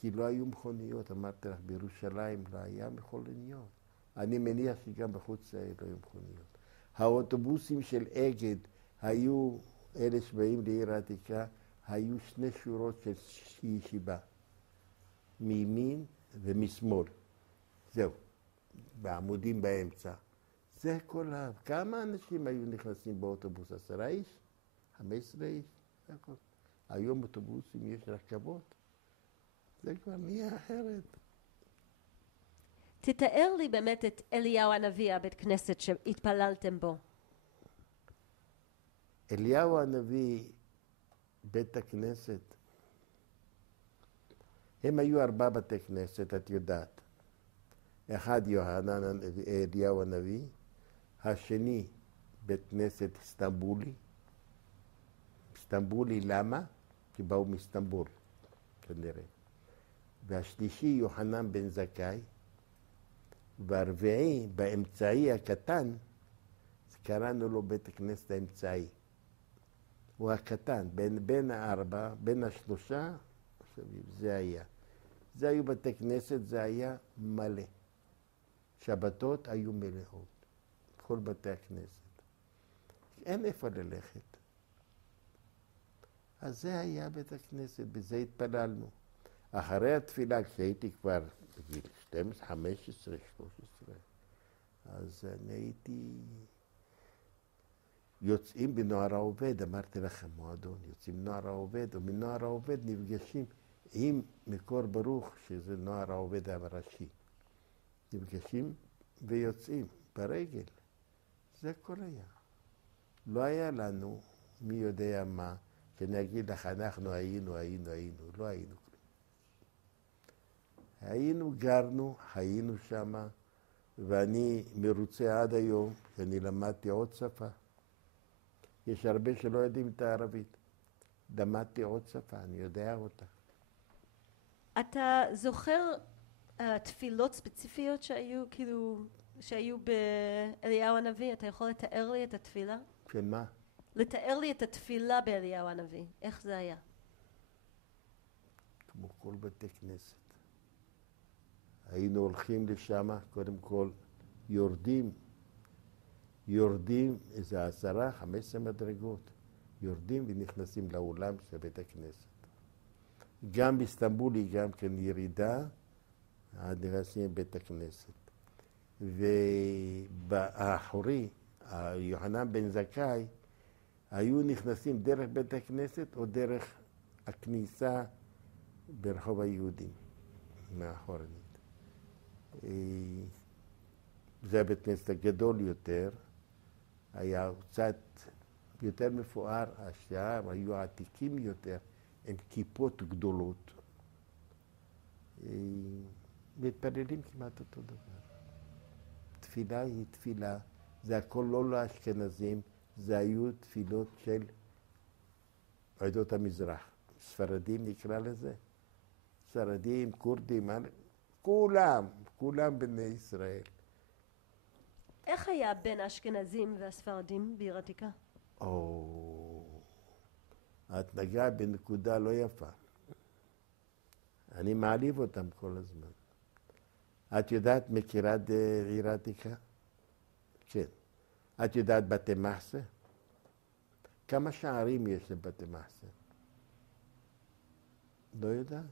כי לא היו מכוניות, אמרתי לך, בירושלים לא היה מכוניות. אני מניח שגם בחוץ לא היו מכוניות. האוטובוסים של אגד היו, אלה שבאים לעיר העתיקה, היו שני שורות של ישיבה. מימין ומשמאל. זהו. בעמודים באמצע. זה כל כמה אנשים היו נכנסים באוטובוס? 10 איש? 15 איש? זה הכל. היום אוטובוסים יש רכבות. זה כבר נהיה אחרת. תתאר לי באמת את אליהו הנביא, הבית כנסת שהתפללתם בו. אליהו הנביא, בית הכנסת, הם היו 4 בתי כנסת, את יודעת. אחד יוחנן אליהו הנביא, השני בית כנסת איסטנבולי. איסטנבולי למה? כי באו מאיסטנבול, כנראה. והשלישי יוחנן בן זכאי, והרביעי באמצעי הקטן, קראנו לו בית הכנסת האמצעי. הוא הקטן, בין 4, בין 3, זה היה. זה היו בתי כנסת, זה היה מלא. שבתות היו מלאות, כל בתי הכנסת. אין איפה ללכת. אז זה היה בית הכנסת, בזה התפללנו. אחרי התפילה, כשהייתי כבר בגיל 12, 15, 13, אז אני הייתי... יוצאים בנוער העובד, אמרתי לכם, מועדון, יוצאים נוער העובד, ומנוער העובד נפגשים עם מקור ברוך, שזה נוער העובד הראשי. נפגשים ויוצאים ברגל. זה הכל היה. לא היה לנו, מי יודע מה, שאני אגיד לך, אנחנו היינו, לא היינו כלום. היינו, גרנו, היינו שמה, ואני מרוצה עד היום, שאני למדתי עוד שפה. יש הרבה שלא יודעים את הערבית. למדתי עוד שפה, אני יודע אותה. אתה זוכר תפילות ספציפיות שהיו באליהו הנביא? אתה יכול לתאר לי את התפילה? של מה? לתאר לי את התפילה באליהו הנביא. איך זה היה? כמו כל בתי כנסת. היינו הולכים לשם, קודם כל יורדים איזה 10-15 מדרגות. יורדים ונכנסים לאולם של בית הכנסת. גם באיסטנבולי, גם כן ירידה, עד נכנסים בית הכנסת. ובאחורי, יוחנן בן זכאי, היו נכנסים דרך בית הכנסת או דרך הכניסה ברחוב היהודים, מאחורנית. זה הבית כנסת הגדול יותר, היה קצת יותר מפואר, השער היו עתיקים יותר, עם כיפות גדולות. מתפללים כמעט אותו דבר. תפילה היא תפילה, זה הכל לא לאשכנזים, זה היו תפילות של עדות המזרח. ספרדים נקרא לזה. ספרדים, כורדים, כולם בני ישראל. איך היה בין האשכנזים והספרדים בעיר העתיקה? את נגעת בנקודה לא יפה. אני מעליב אותם כל הזמן. את יודעת מכירה עיר העתיקה? כן. את יודעת בתי מחסה? כמה שערים יש לבתי מחסה? לא יודעת.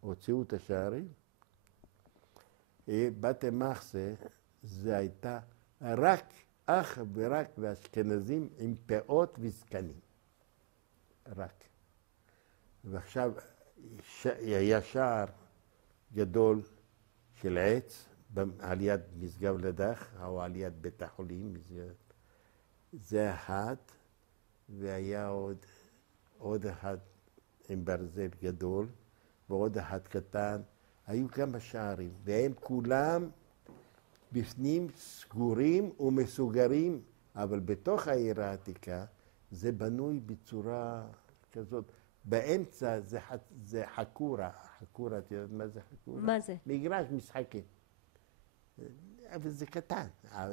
הוציאו את השערים? בתי מחסה זה הייתה אך ורק לאשכנזים עם פאות וזקנים. רק. ועכשיו היה שער גדול של עץ על יד משגב לדך, או על יד בית החולים. זה אחד, והיה עוד אחד עם ברזל גדול, ועוד אחד קטן. היו כמה שערים, והם כולם בפנים סגורים ומסוגרים, אבל בתוך העיר העתיקה זה בנוי בצורה כזאת. באמצע זה חקורה. חקורה, את יודעת מה זה חקורה? מה זה? מגרש משחקים. אבל זה קטן.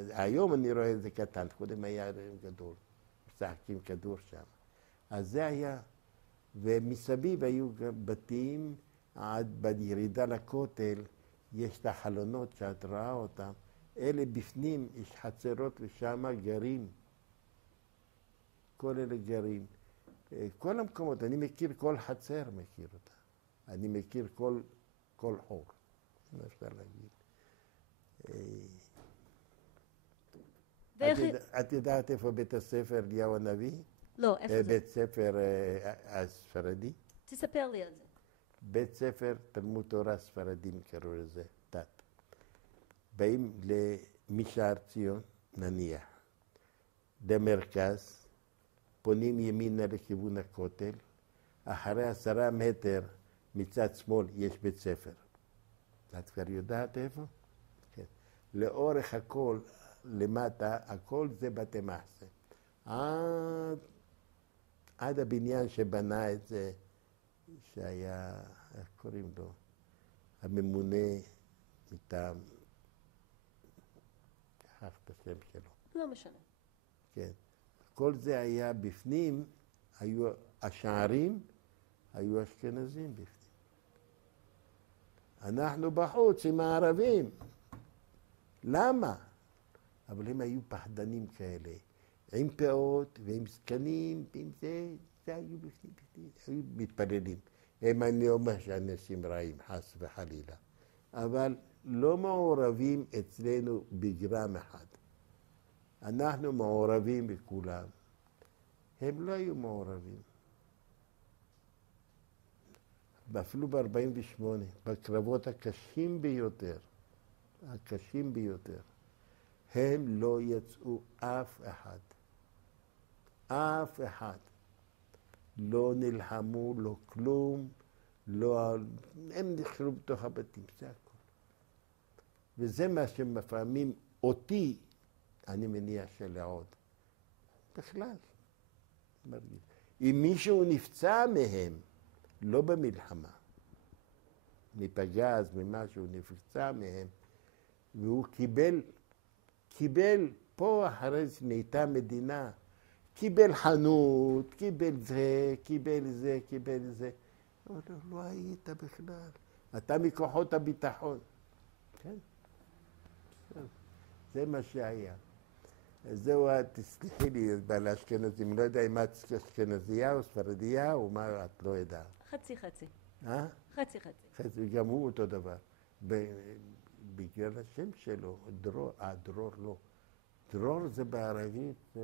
היום אני רואה את זה קטן, קודם היה גדול. משחקים כדור שם. אז זה היה, ומסביב היו בתים, עד בירידה לכותל, יש את החלונות שאת רואה אותם. אלה בפנים, יש חצרות ושם גרים. כל אלה גרים. כל המקומות, אני מכיר כל חצר, מכיר אותה. אני מכיר כל חור. מה אפשר להגיד? את יודעת איפה בית הספר אליהו הנביא? לא, איפה זה? בית ספר הספרדי? תספר לי על זה. בית ספר תלמוד תורה ספרדים קראו לזה, דת. באים משער ציון, נניח, למרכז, פונים ימינה לכיוון הכותל, אחרי 10 מטר מצד שמאל יש בית ספר. את כבר יודעת איפה? כן. לאורך הכל, למטה, הכל זה בתי מחסה. עד הבניין שבנה את זה, שהיה, איך קוראים לו? הממונה מטעם, שכח את השם שלו. לא משנה. כן. כל זה היה בפנים, היו השערים, היו אשכנזים בפנים. אנחנו בחוץ עם הערבים. למה? אבל הם היו פחדנים כאלה, עם פאות ועם זקנים, ועם זה היו בפנים, היו מתפללים. אני אומר שאנשים רעים, חס וחלילה. אבל לא מעורבים אצלנו בגרם אחד. אנחנו מעורבים בכולם. הם לא היו מעורבים. אפילו ב-48, בקרבות הקשים ביותר, הם לא יצאו אף אחד. אף אחד. לא נלחמו, לא כלום, לא... הם נחשבו בתוך הבתים, זה הכל. וזה מה שמפעמים אותי, אני מניח שלעוד. בכלל. אם מישהו נפצע מהם, לא במלחמה, מפגז, ממשהו, נפצע מהם, והוא קיבל פה אחרי זה נהייתה מדינה, קיבל חנות, קיבל זה. לא היית בכלל. אתה מכוחות הביטחון. כן? זה מה שהיה. זהו, תסלחי לי, בעל האשכנזים, לא יודע אם את אשכנזייה או ספרדיה או מה, את לא יודעת. חצי. חצי. גם הוא אותו דבר. בגלל השם שלו, דרור לא. דרור זה בערבית,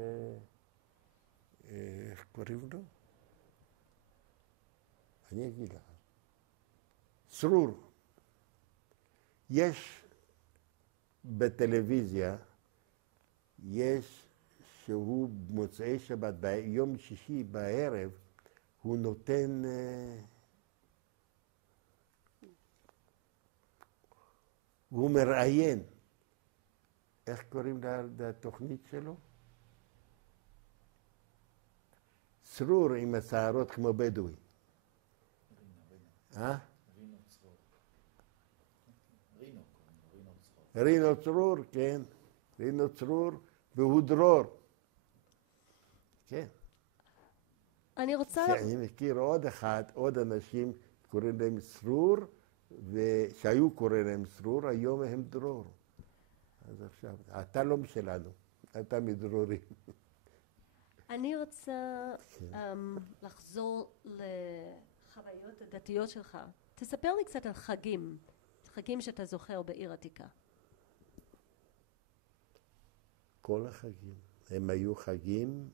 איך קוראים לו? אני אגיד לך. סרור. יש בטלוויזיה, יש שהוא מוצאי שבת, ביום שישי בערב, הוא נותן, הוא מראיין. איך קוראים לתוכנית שלו? סרור עם השערות כמו בדואי. רינו צרור, כן. רינו צרור, והוא דרור. כן. אני רוצה... אני מכיר עוד אנשים קוראים להם סרור, ושהיו קוראים להם סרור, היום הם דרור. אז עכשיו, אתה לא משלנו, אתה מדרורים. אני רוצה לחזור לחוויות הדתיות שלך. תספר לי קצת על חגים שאתה זוכר בעיר עתיקה. כל החגים. הם היו חגים,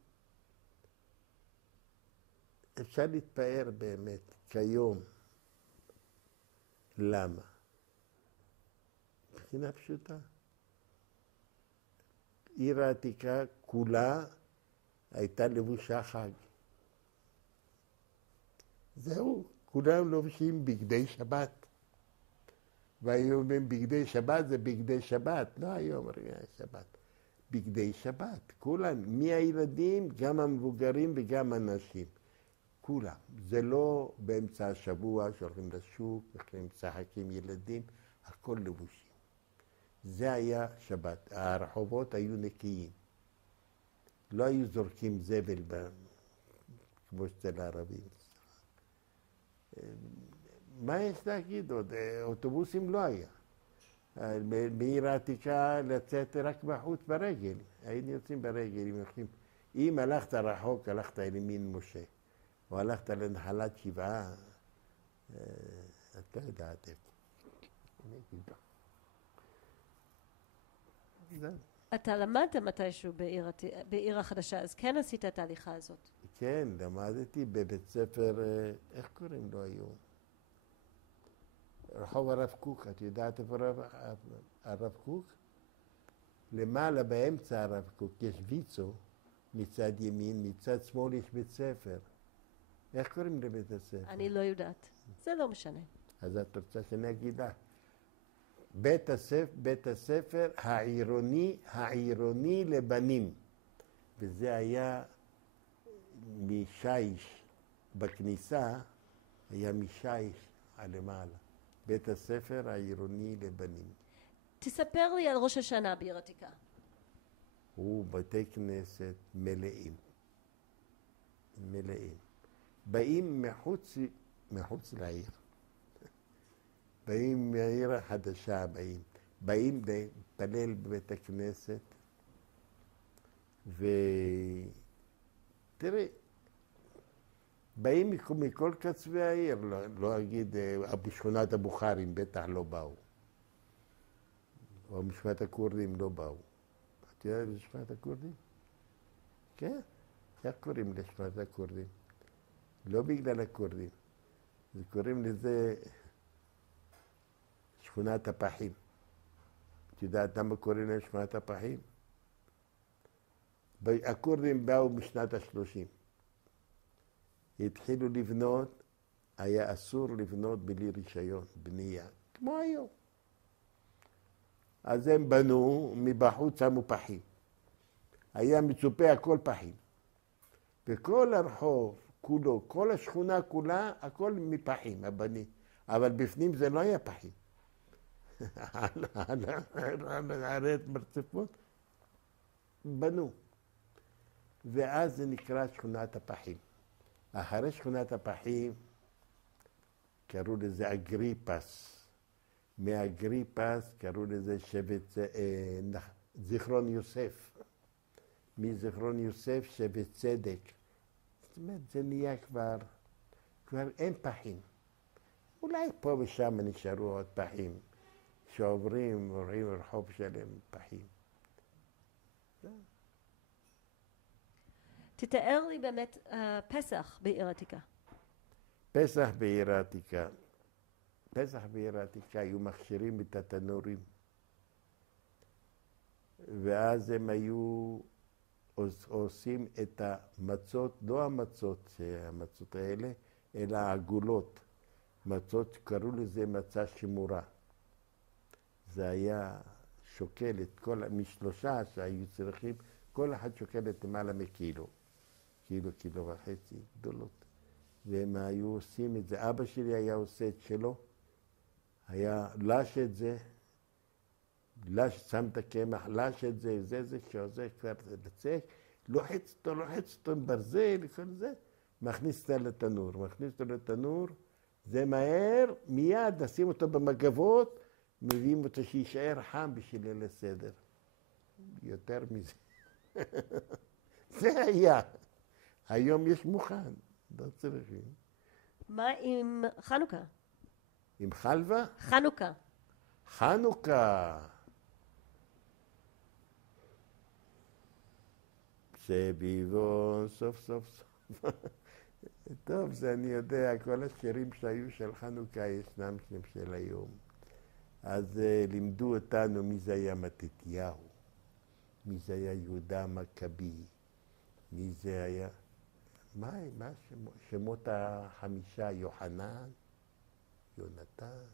אפשר להתפאר באמת, כיום. למה? מבחינה פשוטה. עיר העתיקה כולה הייתה לבושה חג. זהו, כולם לובשים בגדי שבת. והיו אומרים בגדי שבת זה בגדי שבת, לא היום שבת. בגדי שבת, כולם, מהילדים, גם המבוגרים וגם הנשים. כולם. זה לא באמצע השבוע שהולכים לשוק, הולכים לשחקים ילדים, הכל לבושים. זה היה שבת. הרחובות היו נקיים. לא היו זורקים זבל כמו אצל הערבים. מה יש להגיד עוד? אוטובוסים לא היה. בעיר העתיקה לצאת רק בחוץ ברגל. היינו יוצאים ברגל. אם הלכת רחוק, הלכת אל ימין משה. או הלכת לנחלת שבעה, את לא יודעת איפה. אני אגיד לך. אתה למדת מתישהו בעיר החדשה, אז כן עשית את ההליכה הזאת. כן, למדתי בבית ספר, איך קוראים לו היום? רחוב הרב קוק, את יודעת איפה הרב קוק? למעלה באמצע הרב קוק יש ויצו מצד ימין, מצד שמאל יש בית ספר. איך קוראים לבית הספר? אני לא יודעת. זה לא משנה. אז את רוצה שאני אגיד לך. בית הספר העירוני לבנים. וזה היה משיש בכניסה, היה משיש הלמעלה. בית הספר העירוני לבנים. תספר לי על ראש השנה בעיר העתיקה. הוא בתי כנסת מלאים. מלאים. באים מחוץ לעיר. באים מהעיר החדשה, באים להתפלל בבית הכנסת. ותראה, באים מכל קצווי העיר, לא אגיד, בשכונת הבוכרים בטח לא באו. או משכונת הכורדים לא באו. את יודעת בשכונת הכורדים? כן, איך קוראים לשכונת הכורדים? לא בגלל הכורדים. קוראים לזה שכונת הפחים. את יודעת למה קוראים להם שכונת הפחים? הכורדים באו בשנת ה-30. התחילו לבנות, היה אסור לבנות בלי רישיון, בנייה, כמו היום. אז הם בנו, מבחוץ שמו פחים. היה מצופה הכל פחים. וכל הרחוב כולו, כל השכונה כולה, הכל מפחים, הבנים. אבל בפנים זה לא היה פחים. על מרצפות בנו. ואז זה נקרא שכונת הפחים. אחרי שכונת הפחים קראו לזה אגריפס. מאגריפס קראו לזה שבט זיכרון יוסף. מזיכרון יוסף שבט צדק. זאת אומרת, זה נהיה כבר אין פחים. אולי פה ושם נשארו עוד פחים. שעוברים, רואים רחוב שלם פחים. תתאר לי באמת פסח בעיר העתיקה. פסח בעיר העתיקה. פסח בעיר העתיקה היו מכשירים את התנורים. ואז הם היו עושים את המצות, לא המצות האלה, אלא העגולות. מצות, קראו לזה מצה שמורה. זה היה שוקל את כל, משלושה שהיו צריכים, כל אחד שוקל את למעלה מקילו. קילו וחצי גדולות. והם היו עושים את זה. אבא שלי היה עושה את שלו. היה לש את זה, שם את הקמח, לש את זה, שעוזר כבר לצק, לוחץ אותו עם ברזל, כל זה, מכניס אותו לתנור, זה מהר, מיד, נשים אותו במגבות, מביאים אותו שישאר חם בשביל ליל הסדר. יותר מזה. זה היה. היום יש מוכן, לא צריכים. מה עם חנוכה? עם חלבה? חנוכה. חנוכה. שביבו סוף. טוב, זה אני יודע, כל השירים שהיו של חנוכה ישנם של היום. אז לימדו אותנו מי זה היה מתתיהו, מי זה היה יהודה המכבי, מי זה היה... מה שמות החמישה? יוחנן, יונתן,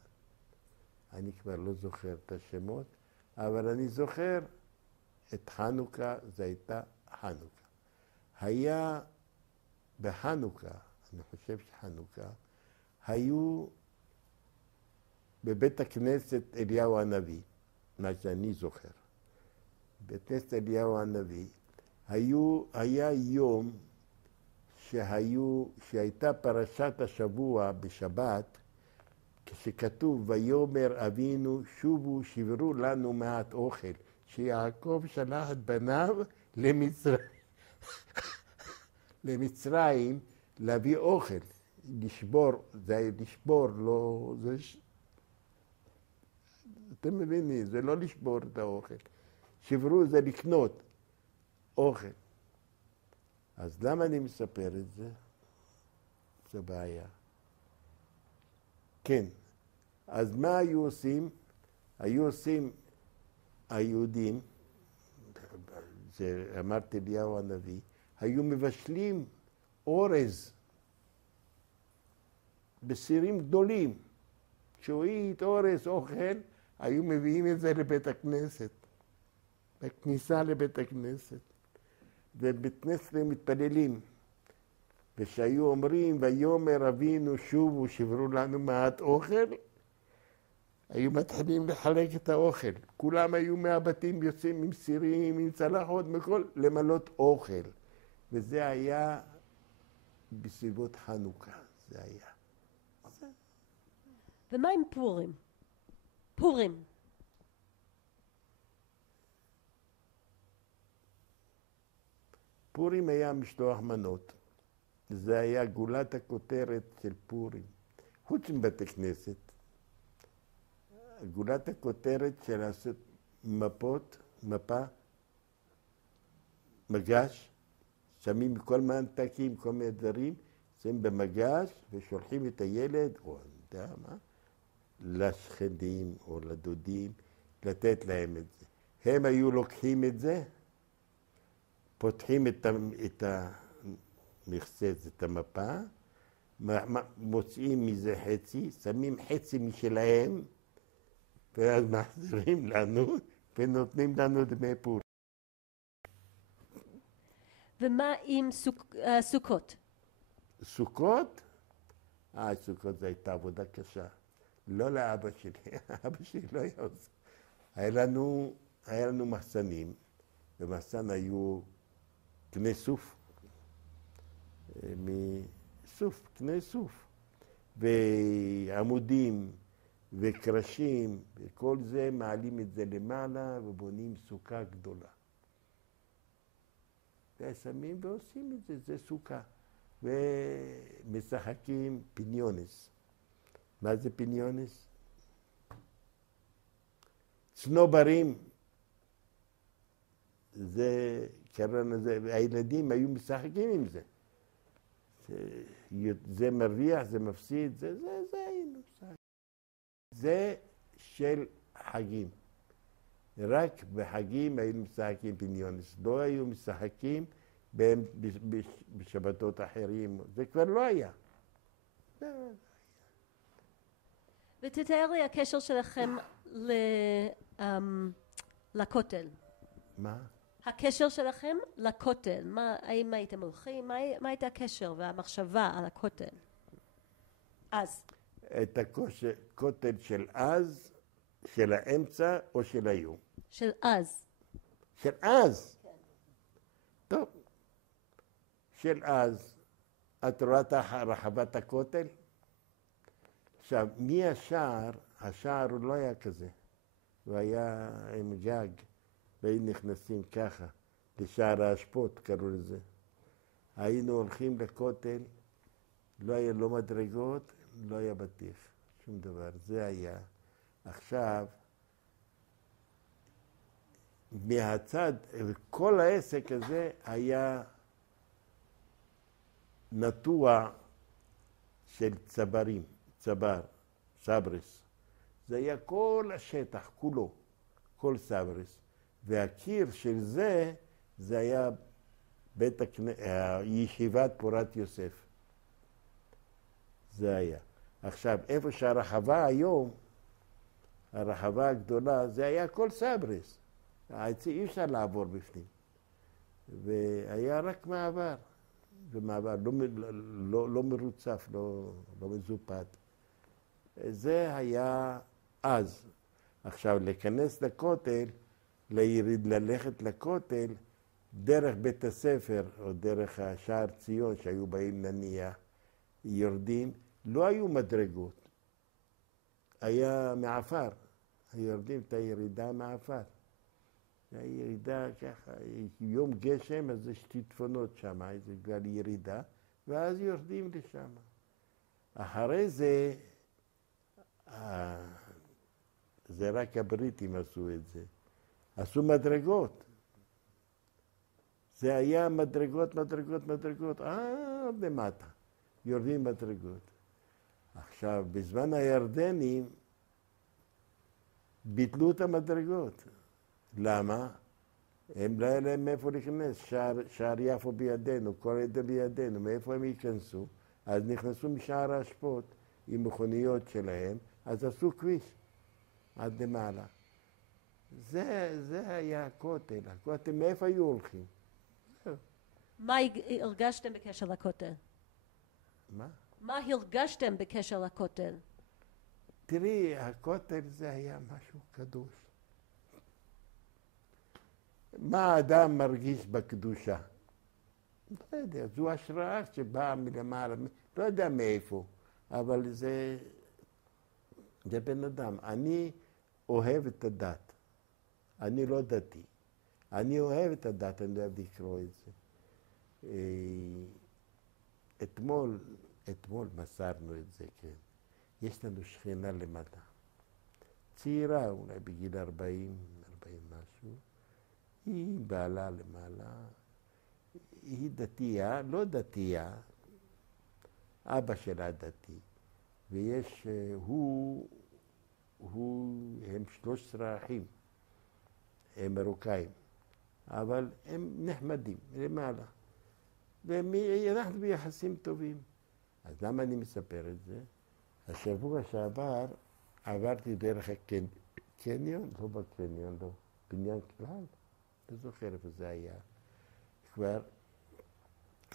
אני כבר לא זוכר את השמות, אבל אני זוכר את חנוכה, זה הייתה חנוכה. היה בחנוכה, אני חושב שחנוכה, היו בבית הכנסת אליהו הנביא, מה שאני זוכר. בבית הכנסת אליהו הנביא, היה יום שהייתה פרשת השבוע בשבת, כשכתוב, ויאמר אבינו שובו שברו לנו מעט אוכל, שיעקב שלח את בניו למצרים להביא אוכל, לשבור, זה היה לשבור, לא, זה... אתם מבינים, זה לא לשבור את האוכל. שברו זה לקנות אוכל. אז למה אני מספר את זה? זה בעיה. כן, אז מה היו עושים? היו עושים היהודים, שאמרתי אליהו הנביא, היו מבשלים אורז בסירים גדולים, שועית, אורז, אוכל, היו מביאים את זה לבית הכנסת, בכניסה לבית הכנסת, ובבית כנסת הם מתפללים. ושהיו אומרים, ויאמר אבינו שובו שברו לנו מעט אוכל, היו מתחילים לחלק את האוכל. כולם היו מהבתים יוצאים עם סירים, עם צלחות, מכל, למלות אוכל. וזה היה בסביבות חנוכה, זה היה. ומה עם פורים? פורים. פורים היה משלוח מנות. זה היה גולת הכותרת של פורים. חוץ מבתי כנסת, גולת הכותרת של לעשות מפה, מגש, שמים כל מיני ענתקים, כל מיני דברים, שמים במגש ושולחים את הילד, או אני יודע מה, לשכנים או לדודים, לתת להם את זה. הם היו לוקחים את זה, פותחים את המכסה, את המפה, מוצאים מזה חצי, שמים חצי משלהם, ואז מחזירים לנו ונותנים לנו דמי פורים. ומה עם סוכות? סוכות? סוכות זו הייתה עבודה קשה. לא לאבא שלי, אבא שלי לא היה עושה. היה לנו מחסנים, במחסן היו קני סוף, מסוף, קני סוף, ועמודים וקרשים, וכל זה מעלים את זה למעלה ובונים סוכה גדולה. ושמים ועושים את זה, זה סוכה. ומשחקים פיניונס. מה זה פיניונס? צנוברים. זה, קראנו זה, הילדים היו משחקים עם זה. זה מרוויח, זה מפסיד, זה היינו משחקים. זה של חגים. רק בחגים היינו משחקים פיניונס. לא היו משחקים בשבתות אחרים. זה כבר לא היה. ותתאר לי הקשר שלכם לכותל. מה? הקשר שלכם לכותל. האם הייתם הולכים? מה הייתה הקשר והמחשבה על הכותל? אז. את הכותל של אז, של האמצע או של היום? של אז. של אז? כן. טוב. של אז, את רואה את רחבת הכותל? עכשיו, מהשער, השער הוא לא היה כזה. הוא היה עם גג, והיינו נכנסים ככה, לשער האשפות קראו לזה. היינו הולכים לכותל, לא היה לא מדרגות, לא היה בטיח, שום דבר. זה היה. עכשיו, מהצד, כל העסק הזה היה נטוע של צברים, צבר, סברס. זה היה כל השטח, כולו, כל סברס. והקיר של זה היה ישיבת פורת יוסף. זה היה. עכשיו, איפה שהרחבה היום, הרחבה הגדולה, זה היה כל סברס. אי אפשר לעבור בפנים. והיה רק מעבר. ומעבר לא מרוצף, לא מזופת. זה היה אז. עכשיו, להיכנס לכותל, ללכת לכותל, דרך בית הספר, או דרך שער ציון, שהיו באים נניח, יורדים, לא היו מדרגות. היה מעפר. היורדים את הירידה מעפר. הירידה ככה, יום גשם, אז יש שיטפונות שם, זה בגלל ירידה, ואז יורדים לשם. אחרי זה, זה רק הבריטים עשו את זה. עשו מדרגות. זה היה מדרגות, עד למטה. יורדים מדרגות. עכשיו, בזמן הירדנים, ביטלו את המדרגות. למה? הם לא היה להם מאיפה להיכנס, שער יפו בידינו, כל עדה בידינו, מאיפה הם ייכנסו? אז נכנסו משער האשפות עם מכוניות שלהם, אז עשו כביש עד למעלה. זה היה הכותל. הכותל, מאיפה היו הולכים? מה הרגשתם בקשר לכותל? מה? מה הרגשתם בקשר לכותל? תראי, הכותל זה היה משהו קדוש. מה האדם מרגיש בקדושה? לא יודע, זו השראה שבאה מלמעלה, לא יודע מאיפה, אבל זה בן אדם. אני אוהב את הדת, אני לא דתי. אני אוהב את הדת, אני אוהב לקרוא את זה. אתמול מסרנו את זה, כן. יש לנו שכנה למטה. צעירה, אולי בגיל 40 משהו. היא בעלה למעלה. היא דתייה, לא דתייה. אבא שלה דתי. ויש, הם 13 אחים. הם מרוקאים. אבל הם נחמדים, למעלה. ואנחנו ביחסים טובים. אז למה אני מספר את זה? השבוע שעבר עברתי דרך הקניון, לא בקניון, לא, בניין כלל, לא זוכר איפה זה היה. כבר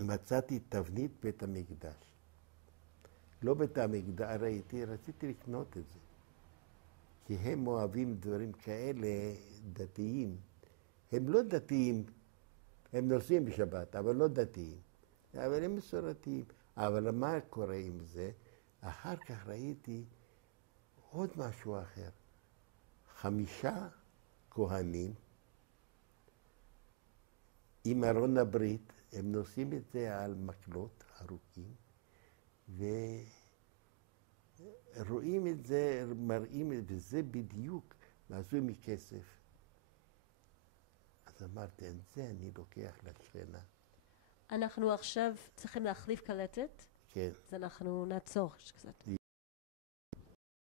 מצאתי תבנית בית המקדש. לא בית המקדש, רציתי לקנות את זה. כי הם אוהבים דברים כאלה דתיים. הם לא דתיים, הם נוסעים בשבת, אבל לא דתיים. אבל הם מסורתיים. אבל מה קורה עם זה? אחר כך ראיתי עוד משהו אחר. 5 כהנים עם ארון הברית, הם נושאים את זה על מקלות ארוכים, ורואים את זה, מראים את זה, וזה בדיוק עשוי מכסף. אז אמרתי, את זה אני לוקח לשכנה. אנחנו עכשיו צריכים להחליף קלטת. כן. אז אנחנו נעצור קצת.